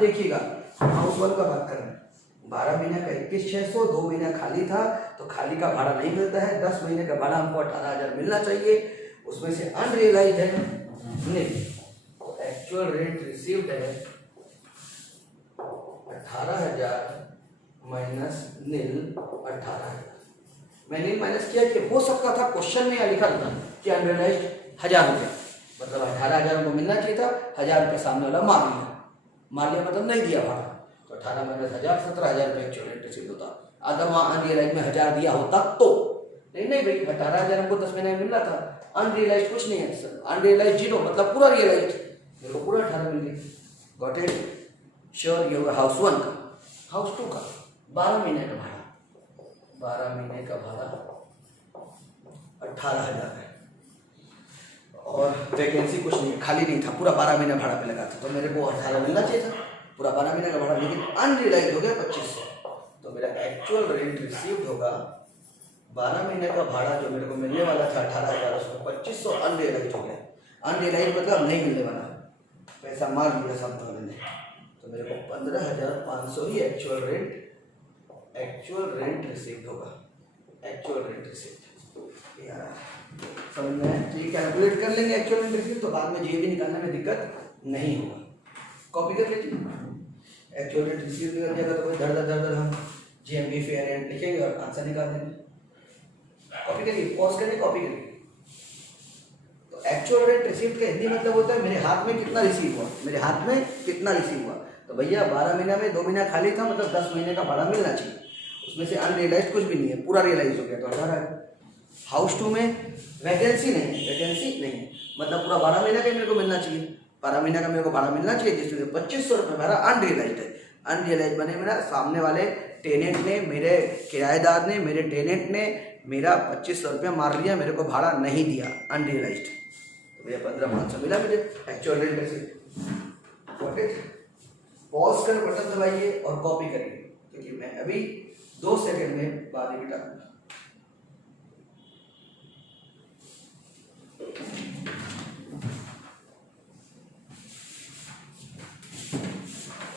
देखिएगा, हाउस 1 का बात कर रहे हैं। 12 महीने का 21,600, 2 महीना खाली था तो खाली का भाड़ा नहीं मिलता है। 10 महीने का भाड़ा हमको 18,000 मिलना चाहिए, उसमें से अनरियलाइज है निल। तो एक्चुअल रेंट रिसीव्ड है 18,000 माइनस निल 18,000। मैंने माइनस किया कि हो सकता था क्वेश्चन में या लिखा था कि अनरियलाइज 1,000 रुपये, मतलब 18,000 हमको मिलना चाहिए था, 1,000 रुपये सामने वाला मार लिया मतलब नहीं दिया भाड़ा, तो 18 माइनस 1,000 17,000 रुपये एक्चुअल रेंट रिसीव होता। अगर वहाँ अनरियलाइज में 1,000 दिया होता तो नहीं भाई, 18,000 हमको 10 महीने में मिलना था, अनरियलाइज कुछ नहीं है सर, अनरियलाइज 0 मतलब पूरा रियलाइज, मेरे को पूरा 18 मिल गया। Got it? श्योर। ये होगा हाउस 1 का। हाउस 2 का 12 महीने का भाड़ा, 12 महीने का भाड़ा 18,000 है और वैकेंसी कुछ नहीं, खाली नहीं था, पूरा 12 महीना भाड़ा पे लगा था, तो मेरे को 18 मिलना चाहिए था, पूरा 12 महीने का भाड़ा, लेकिन अनरियलाइज हो गया 2500। तो मेरा एक्चुअल रेंट रिसीव्ड होगा 12 महीने का भाड़ा जो मेरे को मिलने वाला था 18,000, उसमें 2500 अनरियलाइज हो गया। अनरियलाइज मतलब नहीं मिलने वाला, पैसा मार लिया सामने वाले ने, तो मेरे को 15,500 ही एक्चुअल रेंट रिसीव्ड होगा। एक्चुअल रेंट रिसीव्ड यार समझ में, ये कैलकुलेट कर लेंगे एक्चुअल रेंट रिसीव्ड, तो बाद में जीएबी निकालने में दिक्कत नहीं होगा। कॉपी कर लीजिए, एक्चुअल रेंट रिसीव्ड निकल जाएगा तो कोई धड़ हम जीएमबी फेयर रेंट लिखेंगे और आंसर निकाल देंगे। कॉपी करिए, पॉज करिए, कॉपी करिए। तो एक्चुअल रेंट रिसीव्ड का हिंदी मतलब होता है मेरे हाथ में कितना रिसीव हुआ, मेरे हाथ में कितना रिसीव हुआ। तो भैया 12 महीना में 2 महीना खाली था, मतलब 10 महीने का भाड़ा मिलना चाहिए, उसमें से अनरियलाइज कुछ भी नहीं है, पूरा रियलाइज हो गया तो 18 है। हाउस 2 में वैकेंसी नहीं है, मतलब पूरा 12 महीना का मेरे को मिलना चाहिए, 12 महीना का मेरे को भाड़ा मिलना चाहिए, जिसमें 2500 रुपये मेरा अनरियलाइज है। अनरियलाइज बने मेरा सामने वाले टेनेंट ने, मेरे किराएदार ने, मेरे टेनेंट ने मेरा 2500 रुपये मार लिया, मेरे को भाड़ा नहीं दिया, अनरियलाइज। तो भैया 15,500 मिला मुझे actual rent received. Got it? Pause कर बटन दबाइए और कॉपी करिए, क्योंकि मैं अभी 2 सेकंड में बारी बिठा दूंगा।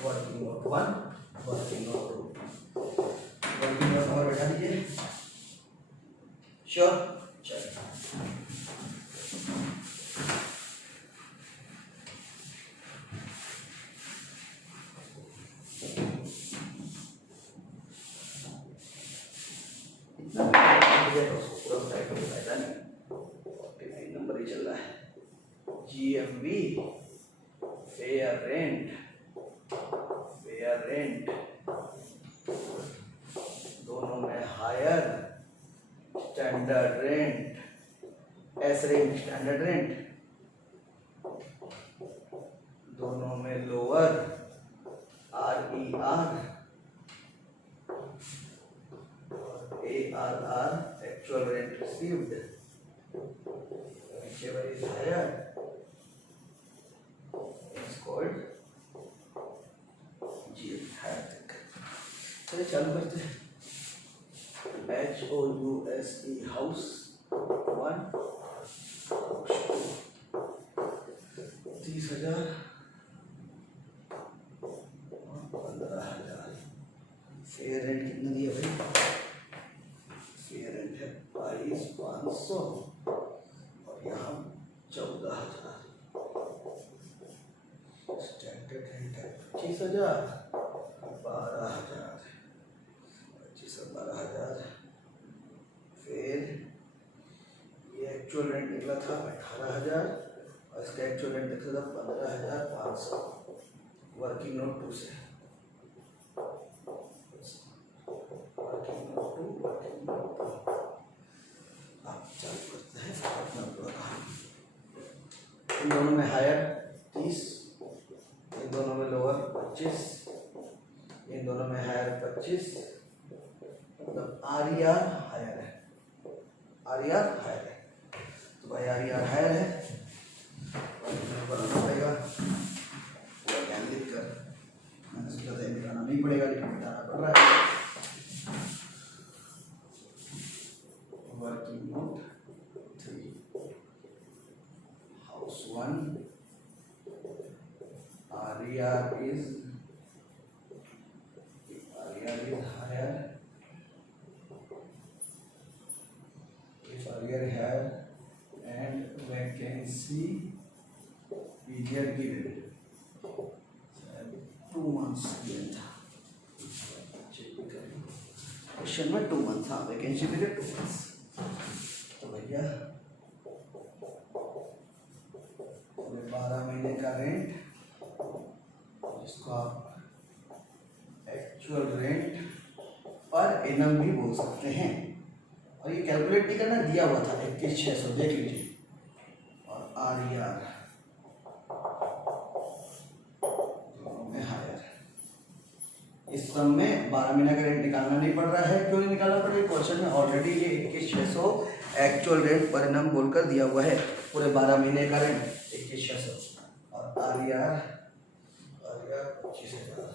Working note 1, working note 2, working note और बैठा दीजिए। श्योर, चलिए नंबर ही चल रहा है। जीएमबी फेयर रेंट दोनों में higher, standard rent, S rent standard rent, दोनों में lower, RER ARR actual rent received, whichever is higher is called GM higher tech। चलिए चालू करते हैं। HOUSE house 1 30,000 15,000। फेयर रेंट कितना दिया भाई? फेयर रेंट है 22,500 और यहाँ 14,000। स्टैंडर्ड रेंट है 25,000, 12,000, 25 और 12,000। फिर ये एक्चुअल रेंट निकला था 18,000 और इसका एक्चुअल रेंट निकला था 15,500। वर्किंग नोट 2 से, चालू करते हैं अपना पूरा काम। इन दोनों में हायर 30, इन दोनों में लोअर 25, इन दोनों में हायर 25, मतलब RER हायर है, RER हायर है। तो ARER हायर है, बनाना पड़ेगा पूरा ज्ञान लिख कर। मैंने सोचा था मिटाना नहीं पड़ेगा लेकिन मिटाना पड़ रहा है। Working note 3, house 1, ARER is higher. If ARER higher and vacancy period given 2 months given था, क्वेश्चन में 2 months था, वैकेंसी पीरियड 2 months। तो भैया 12 महीने का रेंट, जिसको आप एक्चुअल रेंट पर एनम भी बोल सकते हैं, और ये कैलकुलेट नहीं करना, दिया हुआ था 21,600, देख लीजिए। और ARER दोनों में हायर, इस सम में 12 महीने का रेंट निकालना नहीं पड़ रहा है। क्यों नहीं निकालना पड़ रहा है? क्वेश्चन में ऑलरेडी ये 21,600 एक्चुअल रेंट पर एनम बोलकर दिया हुआ है, पूरे 12 महीने का रेंट 21,600, और ARER 25,000,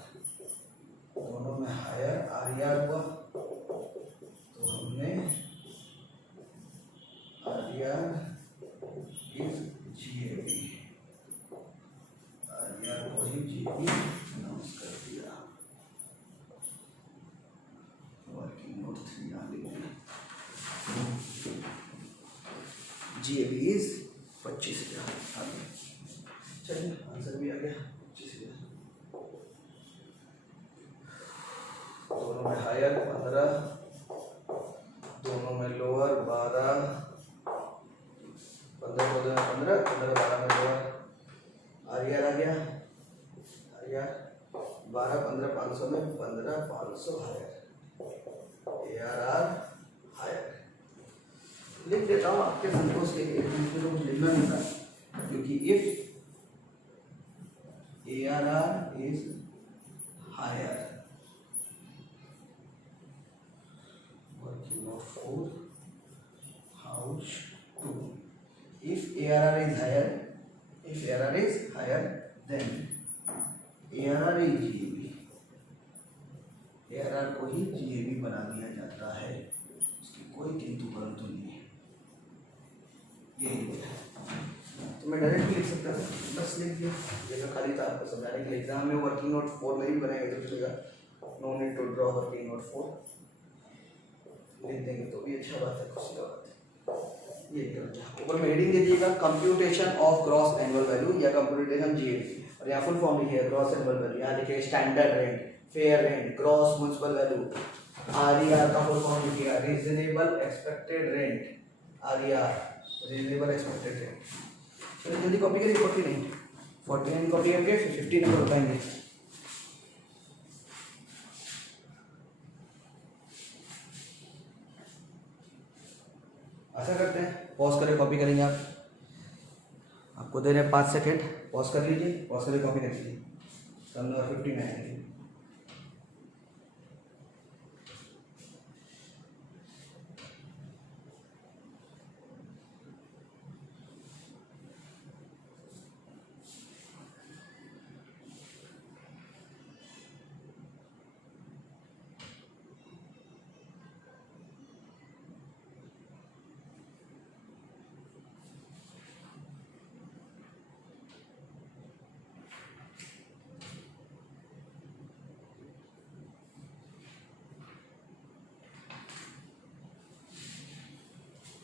दोनों में हायर ARER हुआ। तो हमने ARER इज GAB, ARER को ही GAB अनाउंस कर दिया। वर्किंग नोट 3 आ गई, GAB इज 25,000। चलिए आंसर भी आ गया 25,000। दोनों में हायर 15, दोनों में लोअर 12, 15 12 में लोअर। ARER आ गया, ARER 12 15 500 में 15,500 हायर, ARR हायर। लिख देता हूँ आपके संतोष के लिए, तो कुछ लिखना नहीं था, क्योंकि if ARR is higher, working note 4, house 2, if ARR is higher, then ARR is GAB, ARR को ही GAB बना दिया जाता है, उसकी कोई किंतु परंतु नहीं है। यही तो मैं डायरेक्ट भी लिख सकता था, बस लिख दिया, जगह खाली था आपको समझाने के लिए। एग्जाम में वर्किंग नोट 4 नहीं भी बनाएगा तो चलेगा, no need to draw working note 4, लिख देंगे तो भी अच्छा बात है, खुशी का बात है। ये कर दिया, ऊपर में हेडिंग दे दीजिएगा computation of gross annual value या कंप्यूटेशन GAB, और यहाँ फुल फॉर्म लिखिए ग्रॉस एनुअल वैल्यू, यहाँ लिखिए standard rent, fair rent, gross municipal value. ARER का फुल फॉर्म लिखिएगा reasonable expected rent, ARER reasonable expected rent. चलिए जल्दी कॉपी करिए, 49 कॉपी करके 50 नंबर बताएंगे। ऐसा करते हैं, पॉज करें, कॉपी करेंगे आप, आपको दे रहे हैं 5 सेकेंड, पॉज कर लीजिए, पॉज करके कॉपी कर लीजिए, सम नंबर 59 आएंगे।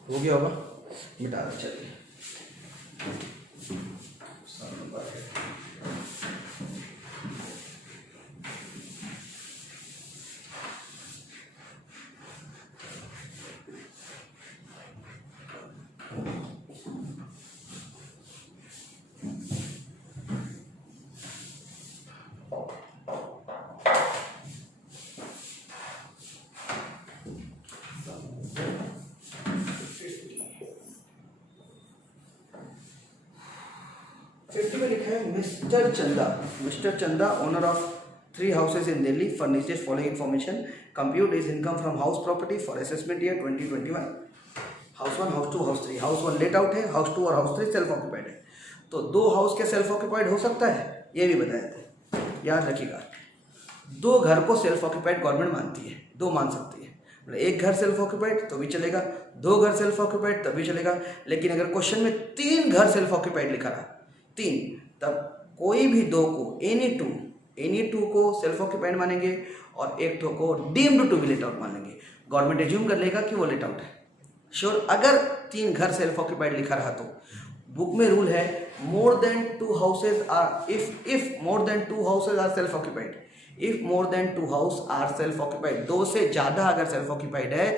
हो गया होगा, मिटा दो। चलिए में लिखा है मिस्टर चंदा owner of 3 houses in Delhi furnishes following information: compute his income from house property for assessment year 2021। House 1, house 2, house 3। House 1 let out है, हाउस 2 और हाउस 3 सेल्फ ऑक्यूपाइड है। तो 2 हाउस के सेल्फ ऑक्यूपाइड हो सकता है, ये भी बताया था, याद रखिएगा। 2 घर को सेल्फ ऑक्यूपाइड गवर्नमेंट मानती है, 2 मान सकती है। मतलब एक घर सेल्फ ऑक्यूपाइड तो भी चलेगा, 2 घर सेल्फ ऑक्यूपाइड तब भी चलेगा। लेकिन अगर क्वेश्चन में 3 घर सेल्फ ऑक्यूपाइड लिखा रहा, 3, तब कोई भी 2 को एनी टू को सेल्फ ऑक्यूपाइड मानेंगे और एक ठो को deemed to be let out मान लेंगे। गवर्नमेंट एज्यूम कर लेगा कि वो लेट आउट है। श्योर, अगर 3 घर सेल्फ ऑक्यूपाइड लिखा रहा तो बुक में रूल है more than 2 houses are, if more than 2 houses are self occupied, if more than 2 house are self occupied, 2 से ज़्यादा अगर सेल्फ ऑक्यूपाइड है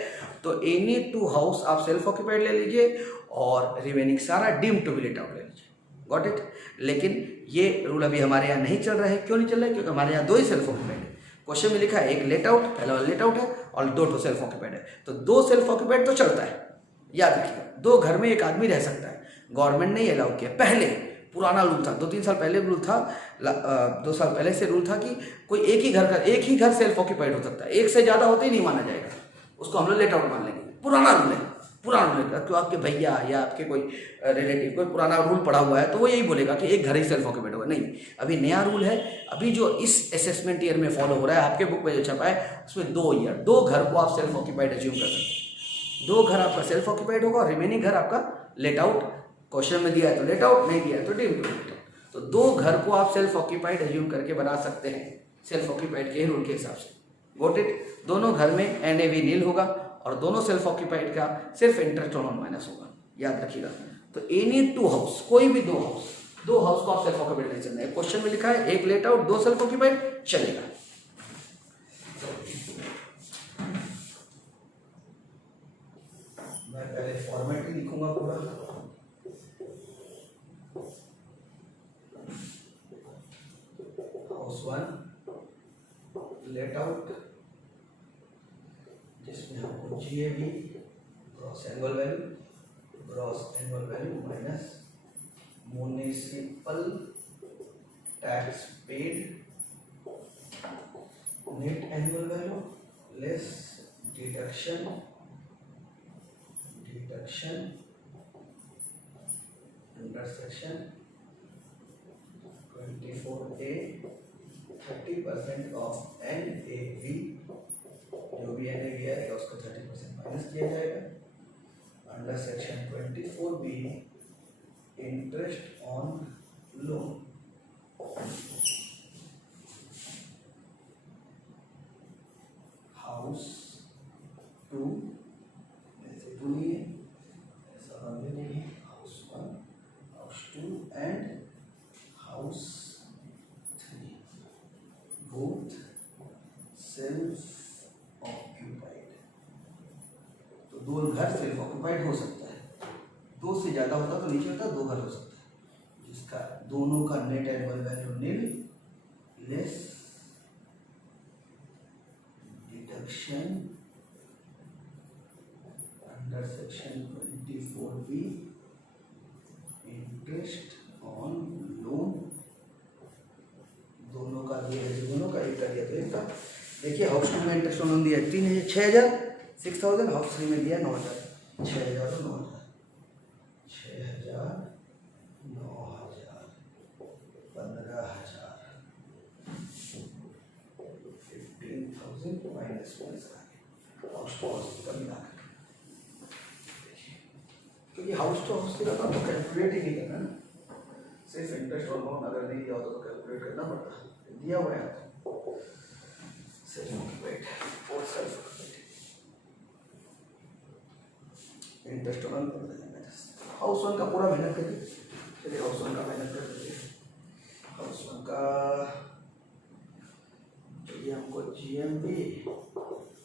तो एनी 2 हाउस आप सेल्फ ऑक्यूपाइड ले लीजिए और रिमेनिंग सारा deemed to be let out ले लीजिए। Got it. लेकिन ये रूल अभी हमारे यहाँ नहीं चल रहा है। क्यों नहीं चल रहा है? क्योंकि हमारे यहाँ 2 ही सेल्फ ऑक्यूपाइड है। क्वेश्चन में लिखा है एक लेट आउट, पहला वाला लेट आउट है और 2 तो सेल्फ ऑक्यूपाइड है। तो 2 सेल्फ ऑक्यूपाइड तो चलता है, याद रखिएगा। 2 घर में एक आदमी रह सकता है, गवर्नमेंट ने अलाउ किया। पहले पुराना रूल था, 2-3 साल पहले रूल था, 2 साल पहले से रूल था कि कोई एक ही घर सेल्फ ऑक्यूपाइड हो सकता है, एक से ज़्यादा होते ही नहीं माना जाएगा, उसको हम लोग लेट आउट मान लेंगे। पुराना रूल है, क्यों आपके भैया या आपके कोई रिलेटिव कोई पुराना रूल पड़ा हुआ है तो वो यही बोलेगा कि एक घर ही सेल्फ ऑक्यूपाइड होगा। नहीं, अभी नया रूल है, अभी जो इस असेसमेंट ईयर में फॉलो हो रहा है, आपके बुक में जो छपा है उसमें 2 ईयर, 2 घर को आप सेल्फ ऑक्यूपाइड एज्यूम कर सकते हैं। 2 घर आपका सेल्फ ऑक्यूपाइड होगा और रिमेनिंग घर आपका लेट आउट। क्वेश्चन में दिया है तो लेट आउट, नहीं दिया है तो डीम्ड टू लेट आउट। तो 2 घर को आप सेल्फ ऑक्यूपाइड एज्यूम करके बना सकते हैं सेल्फ ऑक्यूपाइड के रूल के हिसाब से। Got it. दोनों घर में NAV नील होगा और दोनों सेल्फ ऑक्यूपाइड का सिर्फ इंटरेस्ट ऑन माइनस होगा, याद रखिएगा। तो एनी 2 हाउस, कोई भी 2 हाउस को आप सेल्फ ऑक्यूपाइड नहीं चलना है। क्वेश्चन में लिखा है एक लेट आउट 2 सेल्फ ऑक्यूपाइड, चलेगा। मैं पहले फॉर्मेट ही लिखूंगा पूरा। हाउस 1 लेट आउट, जिसमें हमको GAV gross annual value minus municipal tax paid net annual value less deduction under section 24A 30% of NAV, जो भी NAV है उसको 30% माइनस किया जाएगा। Under section 24B interest on loan, house 2 ऐसे 2 नहीं है, ऐसा हमने नहीं है, house 1, house 2 and house 3 both self occupied. तो 2 घर सेल्फ ऑक्यूपाइड हो सकता है, 2 से ज़्यादा होता तो नीचे होता 2 घर हो सकता है, जिसका दोनों का net annual value nil less deduction under section 24B interest on loan. दोनों का दिया है, दोनों का एक का दिया तो एक का। देखिए हाउस 2 में इंटरेस्ट ऑन लोन दिया है 6,000 6,000, हाउस 3 में दिया 9,000, 6,000 तो 9,000, 6,000 9,000 15,000 15,000 माइनस हाउस टू हाउस का मिला, क्योंकि हाउस टू हाउस का तो कैलकुलेट ही नहीं करना ना, सिर्फ इंटरेस्ट और लोन अगर नहीं दिया होता तो कैलकुलेट करना पड़ता, दिया हुआ है तो सेल्फ ऑक्यूपाइड और सेल्फ ऑक्यूपाइड इंटरेस्ट और लोन कर देंगे। हाउस 1 का पूरा मेहनत करिए, चलिए हाउस 1 का मेहनत कर दीजिए। हाउस 1 का चाहिए हमको GMB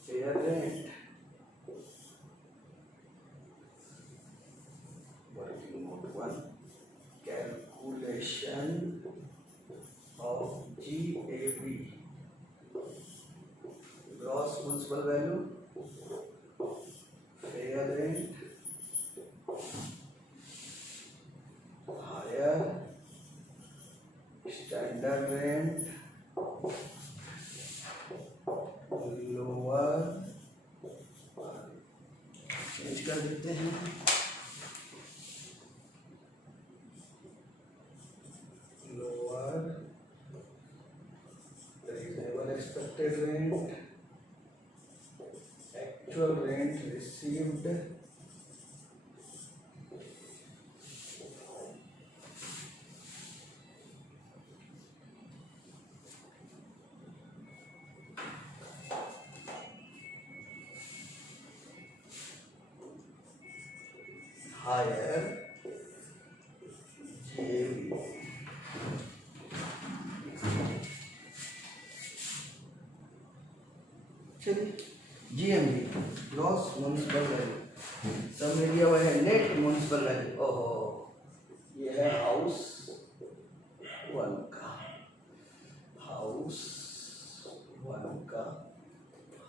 fair rent working note 1 calculation of GAV gross municipal value fair rent higher standard rent lower कर देते हैं। Lower reasonable expected rent, actual rent received, higher GAV, चलिए GMV ग्रॉस म्युनिसिपल वैल्यू, सब में दिया हुआ है नेट म्युनिसिपल वैल्यू। ओहो, ये है हाउस वन का, हाउस वन का,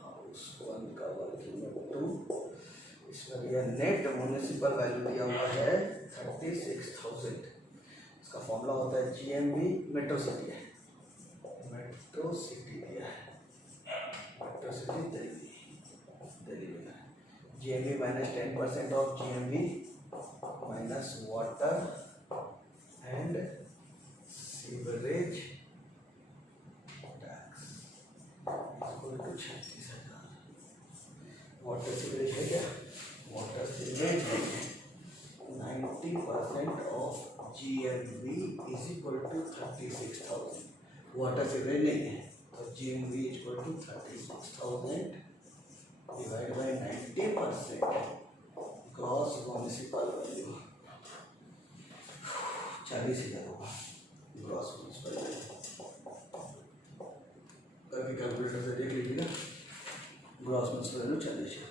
हाउस वन का वर्किंग नोट 2, इसमें दिया नेट म्युनिसिपल वैल्यू दिया हुआ है 36,000। इसका फॉर्मूला होता है GMV, मेट्रो सिटी है, मेट्रो सिटी दिया है, मेट्रो सिटी दिल्ली, दिल्ली में GMV minus 10% of GMV minus water and sewerage tax equal to 36,000। Water sewerage है क्या? Water sewerage 90% of GMV is equal to 36,000। Water sewerage नहीं है तो GMV equal to 36,000 divide by 90% gross municipal value 40,000 होगा ग्रॉस म्युनिसिपल वैल्यू। कभी कैलकुलेटर से देख लीजिए ना, gross municipal value 40,000,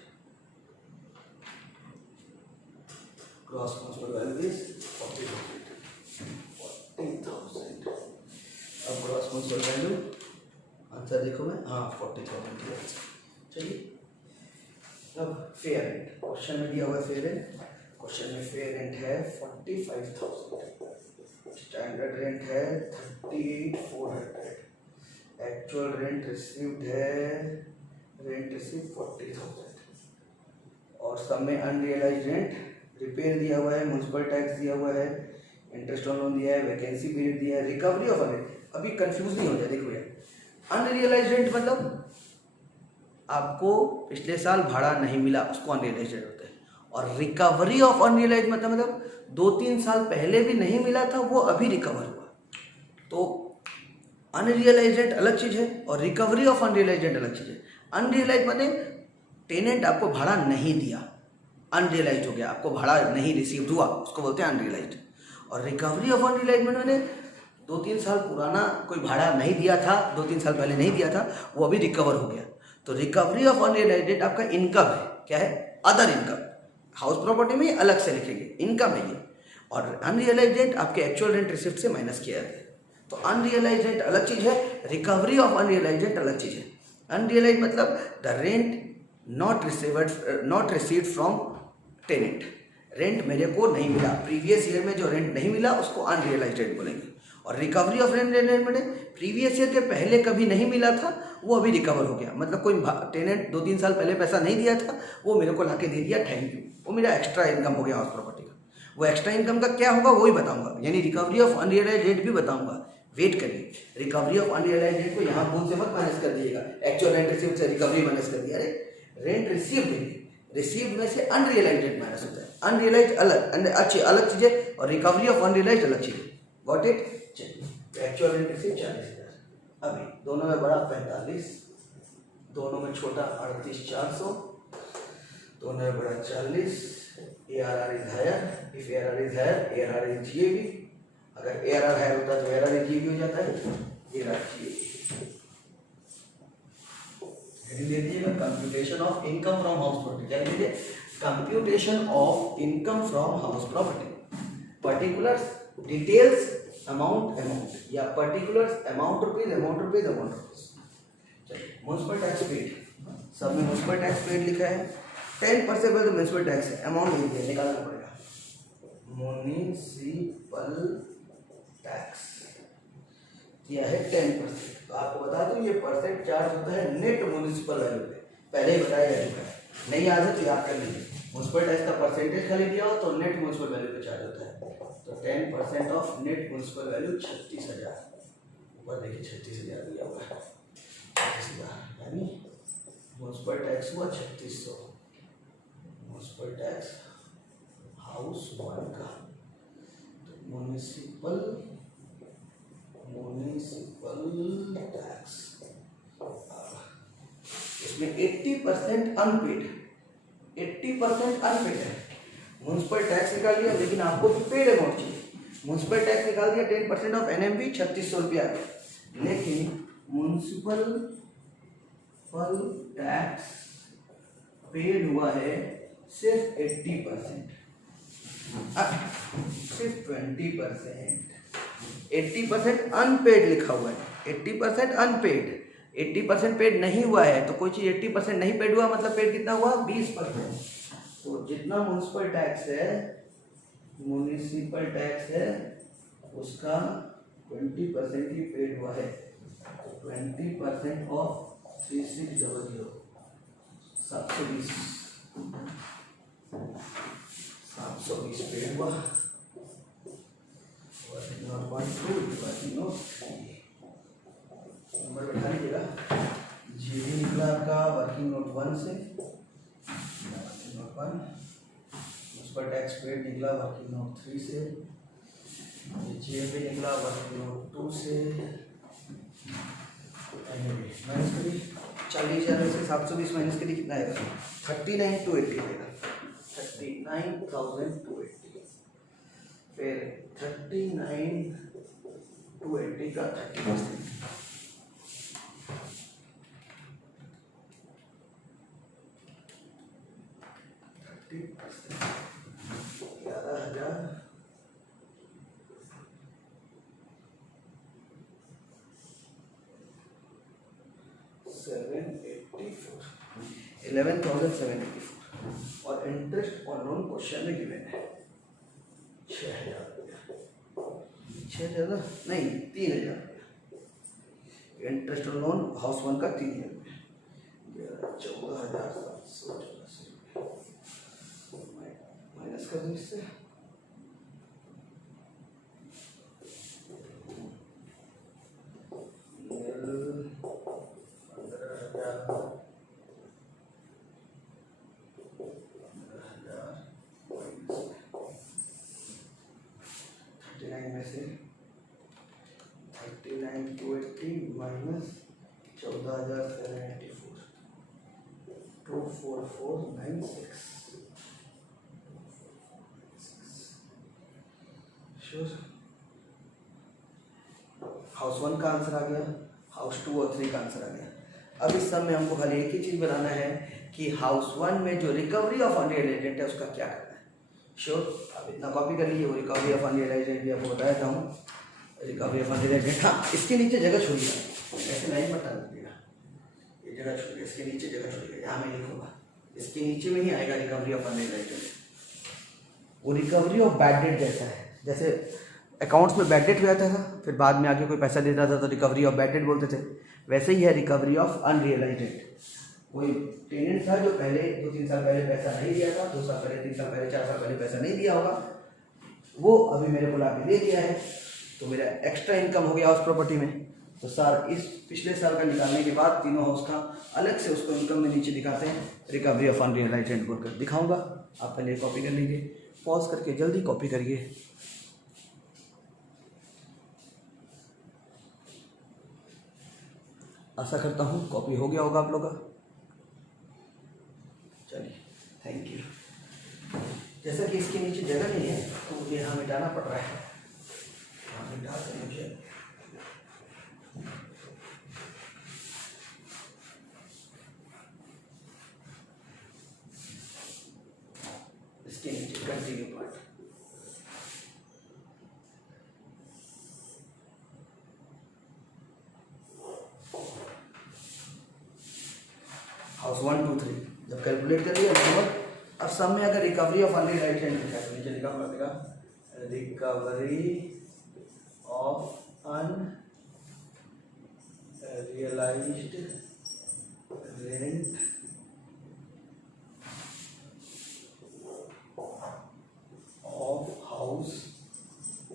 gross municipal value is 40,000। अब ग्रॉस म्युनिसिपल वैल्यू आंसर देखो मैं, हाँ 40,000 दिया। चलिए अब फेयर रेंट, क्वेश्चन में दिया हुआ है फेयर रेंट, क्वेश्चन में फेयर रेंट है 45,000, स्टैंडर्ड रेंट है 38,400, एक्चुअल रेंट रिसीव्ड है, रेंट रिसीव 40,000 और सब में अनरियलाइज रेंट, रिपेयर दिया हुआ है, म्युनिसिपल टैक्स दिया हुआ है, इंटरेस्ट ऑन लोन दिया है, वैकेंसी पीरियड दिया है, रिकवरी ऑफ अरेंट। अभी कंफ्यूज नहीं हो जाए, देखो भैया अनरियलाइज रेंट मतलब आपको पिछले साल भाड़ा नहीं मिला, उसको अनरियलाइज रेंट होता है, और रिकवरी ऑफ अनरियलाइज मतलब 2-3 साल पहले भी नहीं मिला था, वो अभी रिकवर हुआ। तो अनरियलाइज रेंट अलग चीज़ है और रिकवरी ऑफ अनरियलाइज रेंट अलग चीज़ है। अनरियलाइज माने टेनेंट आपको भाड़ा नहीं दिया, अनरियलाइज हो गया, आपको भाड़ा नहीं रिसीव हुआ, उसको बोलते हैं अनरियलाइज। और रिकवरी ऑफ अनरियलाइज मैंने 2-3 साल पुराना कोई भाड़ा नहीं दिया था, 2-3 साल पहले नहीं दिया था, वो अभी रिकवर हो गया। तो रिकवरी ऑफ अनरियलाइज रेंट आपका इनकम है, क्या है? Other income. हाउस प्रॉपर्टी में अलग से लिखेंगे, इनकम है ये, और अनरियलाइज रेंट आपके एक्चुअल रेंट रिसिप्ट से माइनस किया जाता है। तो अनरियलाइज रेंट अलग चीज़ है, रिकवरी ऑफ अनरियलाइज रेंट अलग चीज़ है। अनरियलाइज मतलब the rent not received from tenant, rent मेरे को नहीं मिला, प्रीवियस ईयर में जो रेंट नहीं मिला उसको अनरियलाइज रेंट बोलेंगे। और रिकवरी ऑफ रेंट मैंने प्रीवियस ईयर के पहले कभी नहीं मिला था, वो अभी रिकवर हो गया, मतलब कोई टेनेंट 2-3 साल पहले पैसा नहीं दिया था, वो मेरे को लाके दे दिया, थैंक यू, वो मेरा एक्स्ट्रा इनकम हो गया हाउस प्रॉपर्टी का। वो एक्स्ट्रा इनकम का क्या होगा वही बताऊंगा, यानी रिकवरी ऑफ अनरियलाइज रेंट भी बताऊंगा, वेट करिए। रिकवरी ऑफ अनरियलाइज रेंट को यहाँ भूल से मत माइनस कर दिएगा, एक्चुअल रेंट रिसीव्ड से रिकवरी माइनस कर दिया, अरे रेंट रिसीव्ड में से अनरियलाइज रेंट माइनस होता है, अनरियलाइज अलग, अच्छी अलग चीज़ है, और रिकवरी ऑफ अनरियलाइज अलग चीज़ है। Got it? चलिए एक्चुअल रेंट रिसीव 40,000, अभी दोनों में बड़ा 45, दोनों में छोटा 38,400, दोनों में बड़ा 40, ARR is higher, if ARR is higher ARR is GAV, अगर ARR हायर होता है तो ARR इज GAV हो जाता है, ARR GAV। हेडिंग दे दीजिएगा computation of income from house property, क्या लिख दीजिए? Computation of income from house property, particulars details amount या पर्टिकुलर्स अमाउंट रुपीज। चलिए म्युनिसिपल टैक्स पेड, सब में म्युनिसिपल टैक्स पेड लिखा है, 10% तो म्युनिसिपल टैक्स है, अमाउंट नहीं दिया, निकालना पड़ेगा। म्युनिसिपल टैक्स दिया है 10%, तो आपको बता दूं ये परसेंट चार्ज होता है नेट म्युनिसिपल वैल्यू पे, पहले ही बताया जा चुका है, नहीं याद है तो याद कर लीजिए। म्युनिसिपल टैक्स का परसेंटेज खाली दिया हो तो नेट म्युनिसिपल वैल्यू पे चार्ज होता है। तो 10% ऑफ नेट म्युनिसिपल वैल्यू 36,000, ऊपर देखिए 36,000 दिया हुआ है, 36,000 यानी म्युनिसिपल टैक्स हुआ 3600, म्युनिसिपल टैक्स हाउस वन का। तो म्युनिसिपल टैक्स इसमें 80% अनपेड, 80% अनपेड है। म्युनिसिपल टैक्स निकाल लिया, लेकिन आपको भी पेड अमाउंट चाहिए। म्युनिसिपल टैक्स निकाल दिया 10% ऑफ एनएमवी 3600 रुपया, लेकिन म्युनिसिपल टैक्स पेड हुआ है सिर्फ 80%, सिर्फ 20%। 80% अनपेड लिखा हुआ है, 80% अनपेड, 80% पेड नहीं हुआ है। तो कोई चीज़ 80% नहीं पेड हुआ मतलब पेड कितना हुआ? 20%। तो जितना म्युनिसिपल टैक्स है उसका 20% ही पेड हुआ है। 20% ऑफ 3600 720 पेड हुआ। नंबर बैठा लीजिएगा। जीडी निकला आपका वर्किंग नोट 1 से, working note 1। Municipal tax paid निकला वर्किंग नोट 3 से, जीएपी निकला वर्किंग नोट 2 से। माइनस करिए 40,000 में से 720 माइनस करिए, कितना आएगा? 39,280 आएगा, 39,280। फिर 39,280 का 30%, 11,000 11,784 और इंटरेस्ट और लोन क्वेश्चन में गिवन है 6,000 रुपया, 6,000 नहीं 3,000 रुपया। इंटरेस्ट और लोन हाउस वन का 3,000 रुपया, 14,784 रुपया। माइनस कर दूँ इससे, में से 39,280 माइनस 14,784, 24496। श्योर? हाउस वन का आंसर आ गया, हाउस 2 और 3 का आंसर आ गया। अब इस सब में हमको खाली एक ही चीज़ बनाना है कि हाउस वन में जो रिकवरी ऑफ अनरियलाइज्ड रेंट है उसका क्या करना है। श्योर? अब इतना कॉपी कर लीजिए। वो रिकवरी ऑफ अनरियलाइज्ड रेंट भी आपको बताया था हूँ, रिकवरी ऑफ अनरियलाइज्ड रेंट। हाँ, इसके नीचे जगह छोड़िए, ऐसे लाइन मत डाल दीजिएगा, ये जगह छोड़िए, इसके नीचे जगह छोड़िए, यहाँ मैं लिखूँगा, इसके नीचे में ही आएगा रिकवरी ऑफ अनरियलाइज्ड रेंट। वो रिकवरी ऑफ बैड डेट जैसा है, जैसे अकाउंट्स में बैड डेट हो जाता था, फिर बाद में आके कोई पैसा देता था तो रिकवरी ऑफ बैड डेट बोलते थे, वैसे ही है रिकवरी ऑफ अनरियलाइज्ड रेंट। कोई टेनेंट था जो पहले 2-3 साल पहले पैसा नहीं दिया था, 2 साल पहले, 3 साल पहले, 4 साल पहले पैसा नहीं दिया होगा, वो अभी मेरे को लाके दे दिया है, तो मेरा एक्स्ट्रा इनकम हो गया उस प्रॉपर्टी में। तो सर इस पिछले साल का निकालने के बाद तीनों हाउस का अलग से उसको इनकम में नीचे दिखाते हैं, रिकवरी ऑफ अनरियलाइज्ड रेंट बोलकर दिखाऊंगा। आप पहले कॉपी कर लीजिए, पॉज करके जल्दी कॉपी करिए। आशा करता हूँ कॉपी हो गया होगा आप लोगों का। चलिए, थैंक यू। जैसा कि इसके नीचे जगह नहीं है तो मुझे यहाँ मिटाना पड़ रहा है, यहाँ मिटा कर मुझे इसके नीचे कंटिन्यू पार्ट। हाउस 1, 2, 3 जब कैलकुलेट कर लिया नंबर। अब सब में अगर रिकवरी ऑफ अनरियलाइज्ड रेंट लिखा है तो नीचे लिखा हुआ देगा recovery of unrealised rent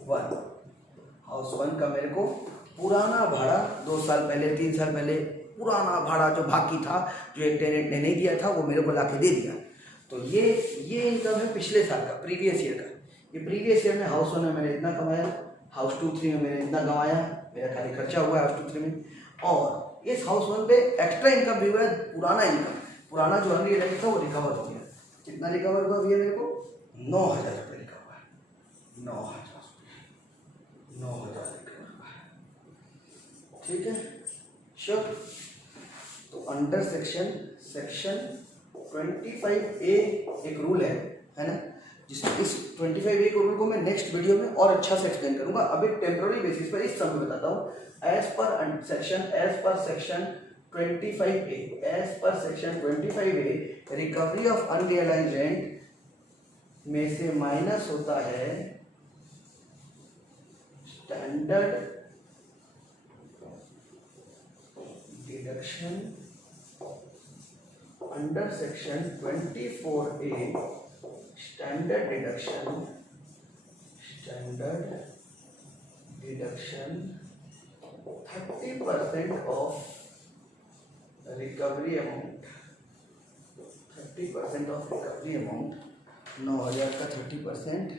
one. House one का मेरे को पुराना भाड़ा 2 साल पहले 3 साल पहले पुराना भाड़ा जो बाकी था, जो एक टेनेंट ने नहीं दिया था, वो मेरे को ला के दे दिया। तो ये इनकम है पिछले साल का, प्रीवियस ईयर का। ये प्रीवियस ईयर में हाउस वन में मैंने इतना कमाया, हाउस 2-3 में मैंने इतना कमाया, मेरा खाली खर्चा हुआ है हाउस 2-3 में। और इस हाउस वन पे एक्स्ट्रा इनकम भी हुआ है, पुराना इनकम, पुराना जो अनरियलाइज्ड था वो रिकवर हो गया। कितना रिकवर हुआ भैया मेरे को? 9,000 रुपये रिकवर हुआ है। 9,000 रिकवर हुआ है। ठीक है, श्योर। तो अंडर सेक्शन 25A एक रूल है ना, जिस इस 25A के रूल को मैं नेक्स्ट वीडियो में और अच्छा से एक्सप्लेन करूंगा। अभी टेम्पररी बेसिस पर इस सब में बताता हूँ। एज पर section 25A recovery of unrealised rent में से माइनस होता है standard deduction under section 24A standard deduction 30% of recovery amount. 30% of recovery amount, 9,000 का 30%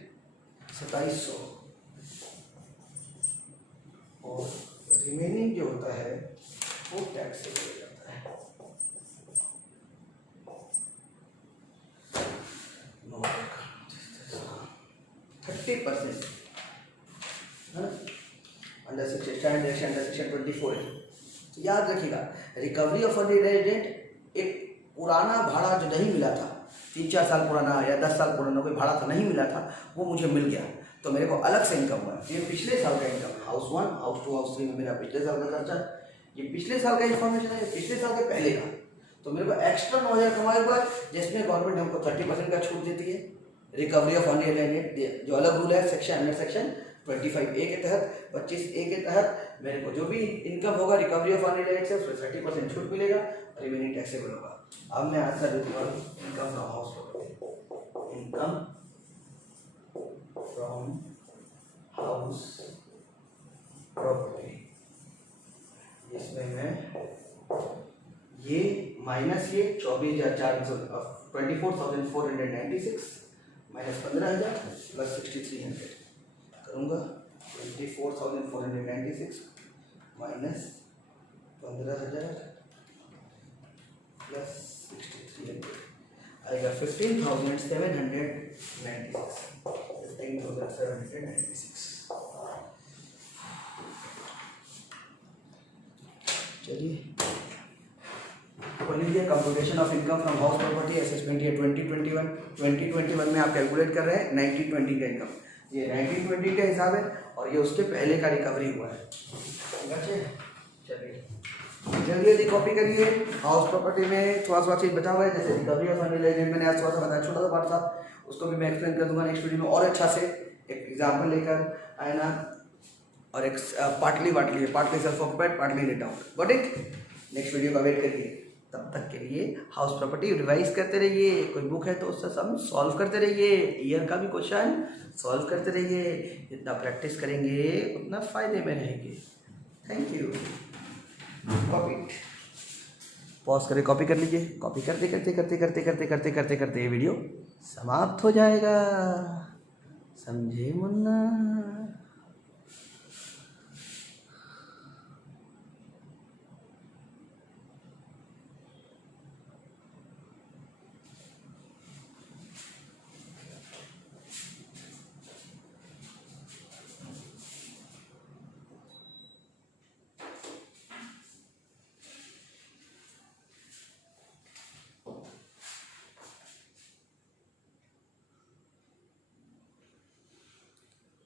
2700, और रिमेनिंग जो होता है वो टैक्स से दिया जाता है। 30% है ना, under section standard deduction under section 24A। तो याद रखिएगा, रिकवरी ऑफ अनरियलाइज्ड रेंट एक पुराना भाड़ा जो नहीं मिला था, 3-4 साल पुराना या 10 साल पुराना कोई भाड़ा था नहीं मिला था, वो मुझे मिल गया, तो मेरे को अलग से इनकम हुआ। ये पिछले साल का इनकम, हाउस 1, हाउस 2, हाउस 3 में मेरा पिछले साल का खर्चा, ये पिछले साल का इन्फॉर्मेशन है, पिछले साल के पहले का। तो मेरे को एक्स्ट्रा 9,000 कमाया हुआ है, जिसमें गवर्नमेंट हमको 30% का छूट देती है। रिकवरी ऑफ अनरियलाइज्ड रेंट जो अलग रूल है अंडर सेक्शन 25A के तहत, 25A के तहत मेरे को जो भी इनकम होगा रिकवरी ऑफ अनरियलाइज्ड से उसमें 30% छूट मिलेगा, रिमेनिंग टैक्सेबल होगा। अब मैं आंसर देता हूँ income from house property. Income from house property, इसमें मैं ये माइनस ये 24,496 माइनस 15,000 प्लस 6,300 करूँगा। 24,496 माइनस 15,000 प्लस 6,300 आएगा 15,796। चलिए पढ़ लीजिए, computation of income from house property assessment year 2021 में आप कैलकुलेट कर रहे हैं 1920 का इनकम। ये 1920 का हिसाब है और ये उसके पहले का रिकवरी हुआ है। ठीक है, चलिए जल्दी कॉपी करिए। हाउस प्रॉपर्टी में थोड़ा सा चीज़ बचा हुआ है, जैसे रिकवरी ऑफ अनरियलाइज्ड रेंट मैंने आज थोड़ा सा बताया, छोटा सा पार्ट था, उसको भी मैं एक्सप्लेन कर दूंगा नेक्स्ट वीडियो में और अच्छा से एक एग्जाम्पल लेकर आए ना, और एक partly self occupied partly let out. Got it? Next video का वेट करिए। तब तक के लिए हाउस प्रॉपर्टी रिवाइज करते रहिए, कोई बुक है तो उससे सब सॉल्व करते रहिए, ईयर का भी क्वेश्चन सॉल्व करते रहिए। जितना प्रैक्टिस करेंगे उतना फायदे में रहेंगे। Thank you. कॉपी पॉज करके कॉपी कर लीजिए। कॉपी करते करते करते करते करते करते करते करते ये वीडियो समाप्त हो जाएगा। समझे मुन्ना?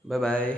Bye bye.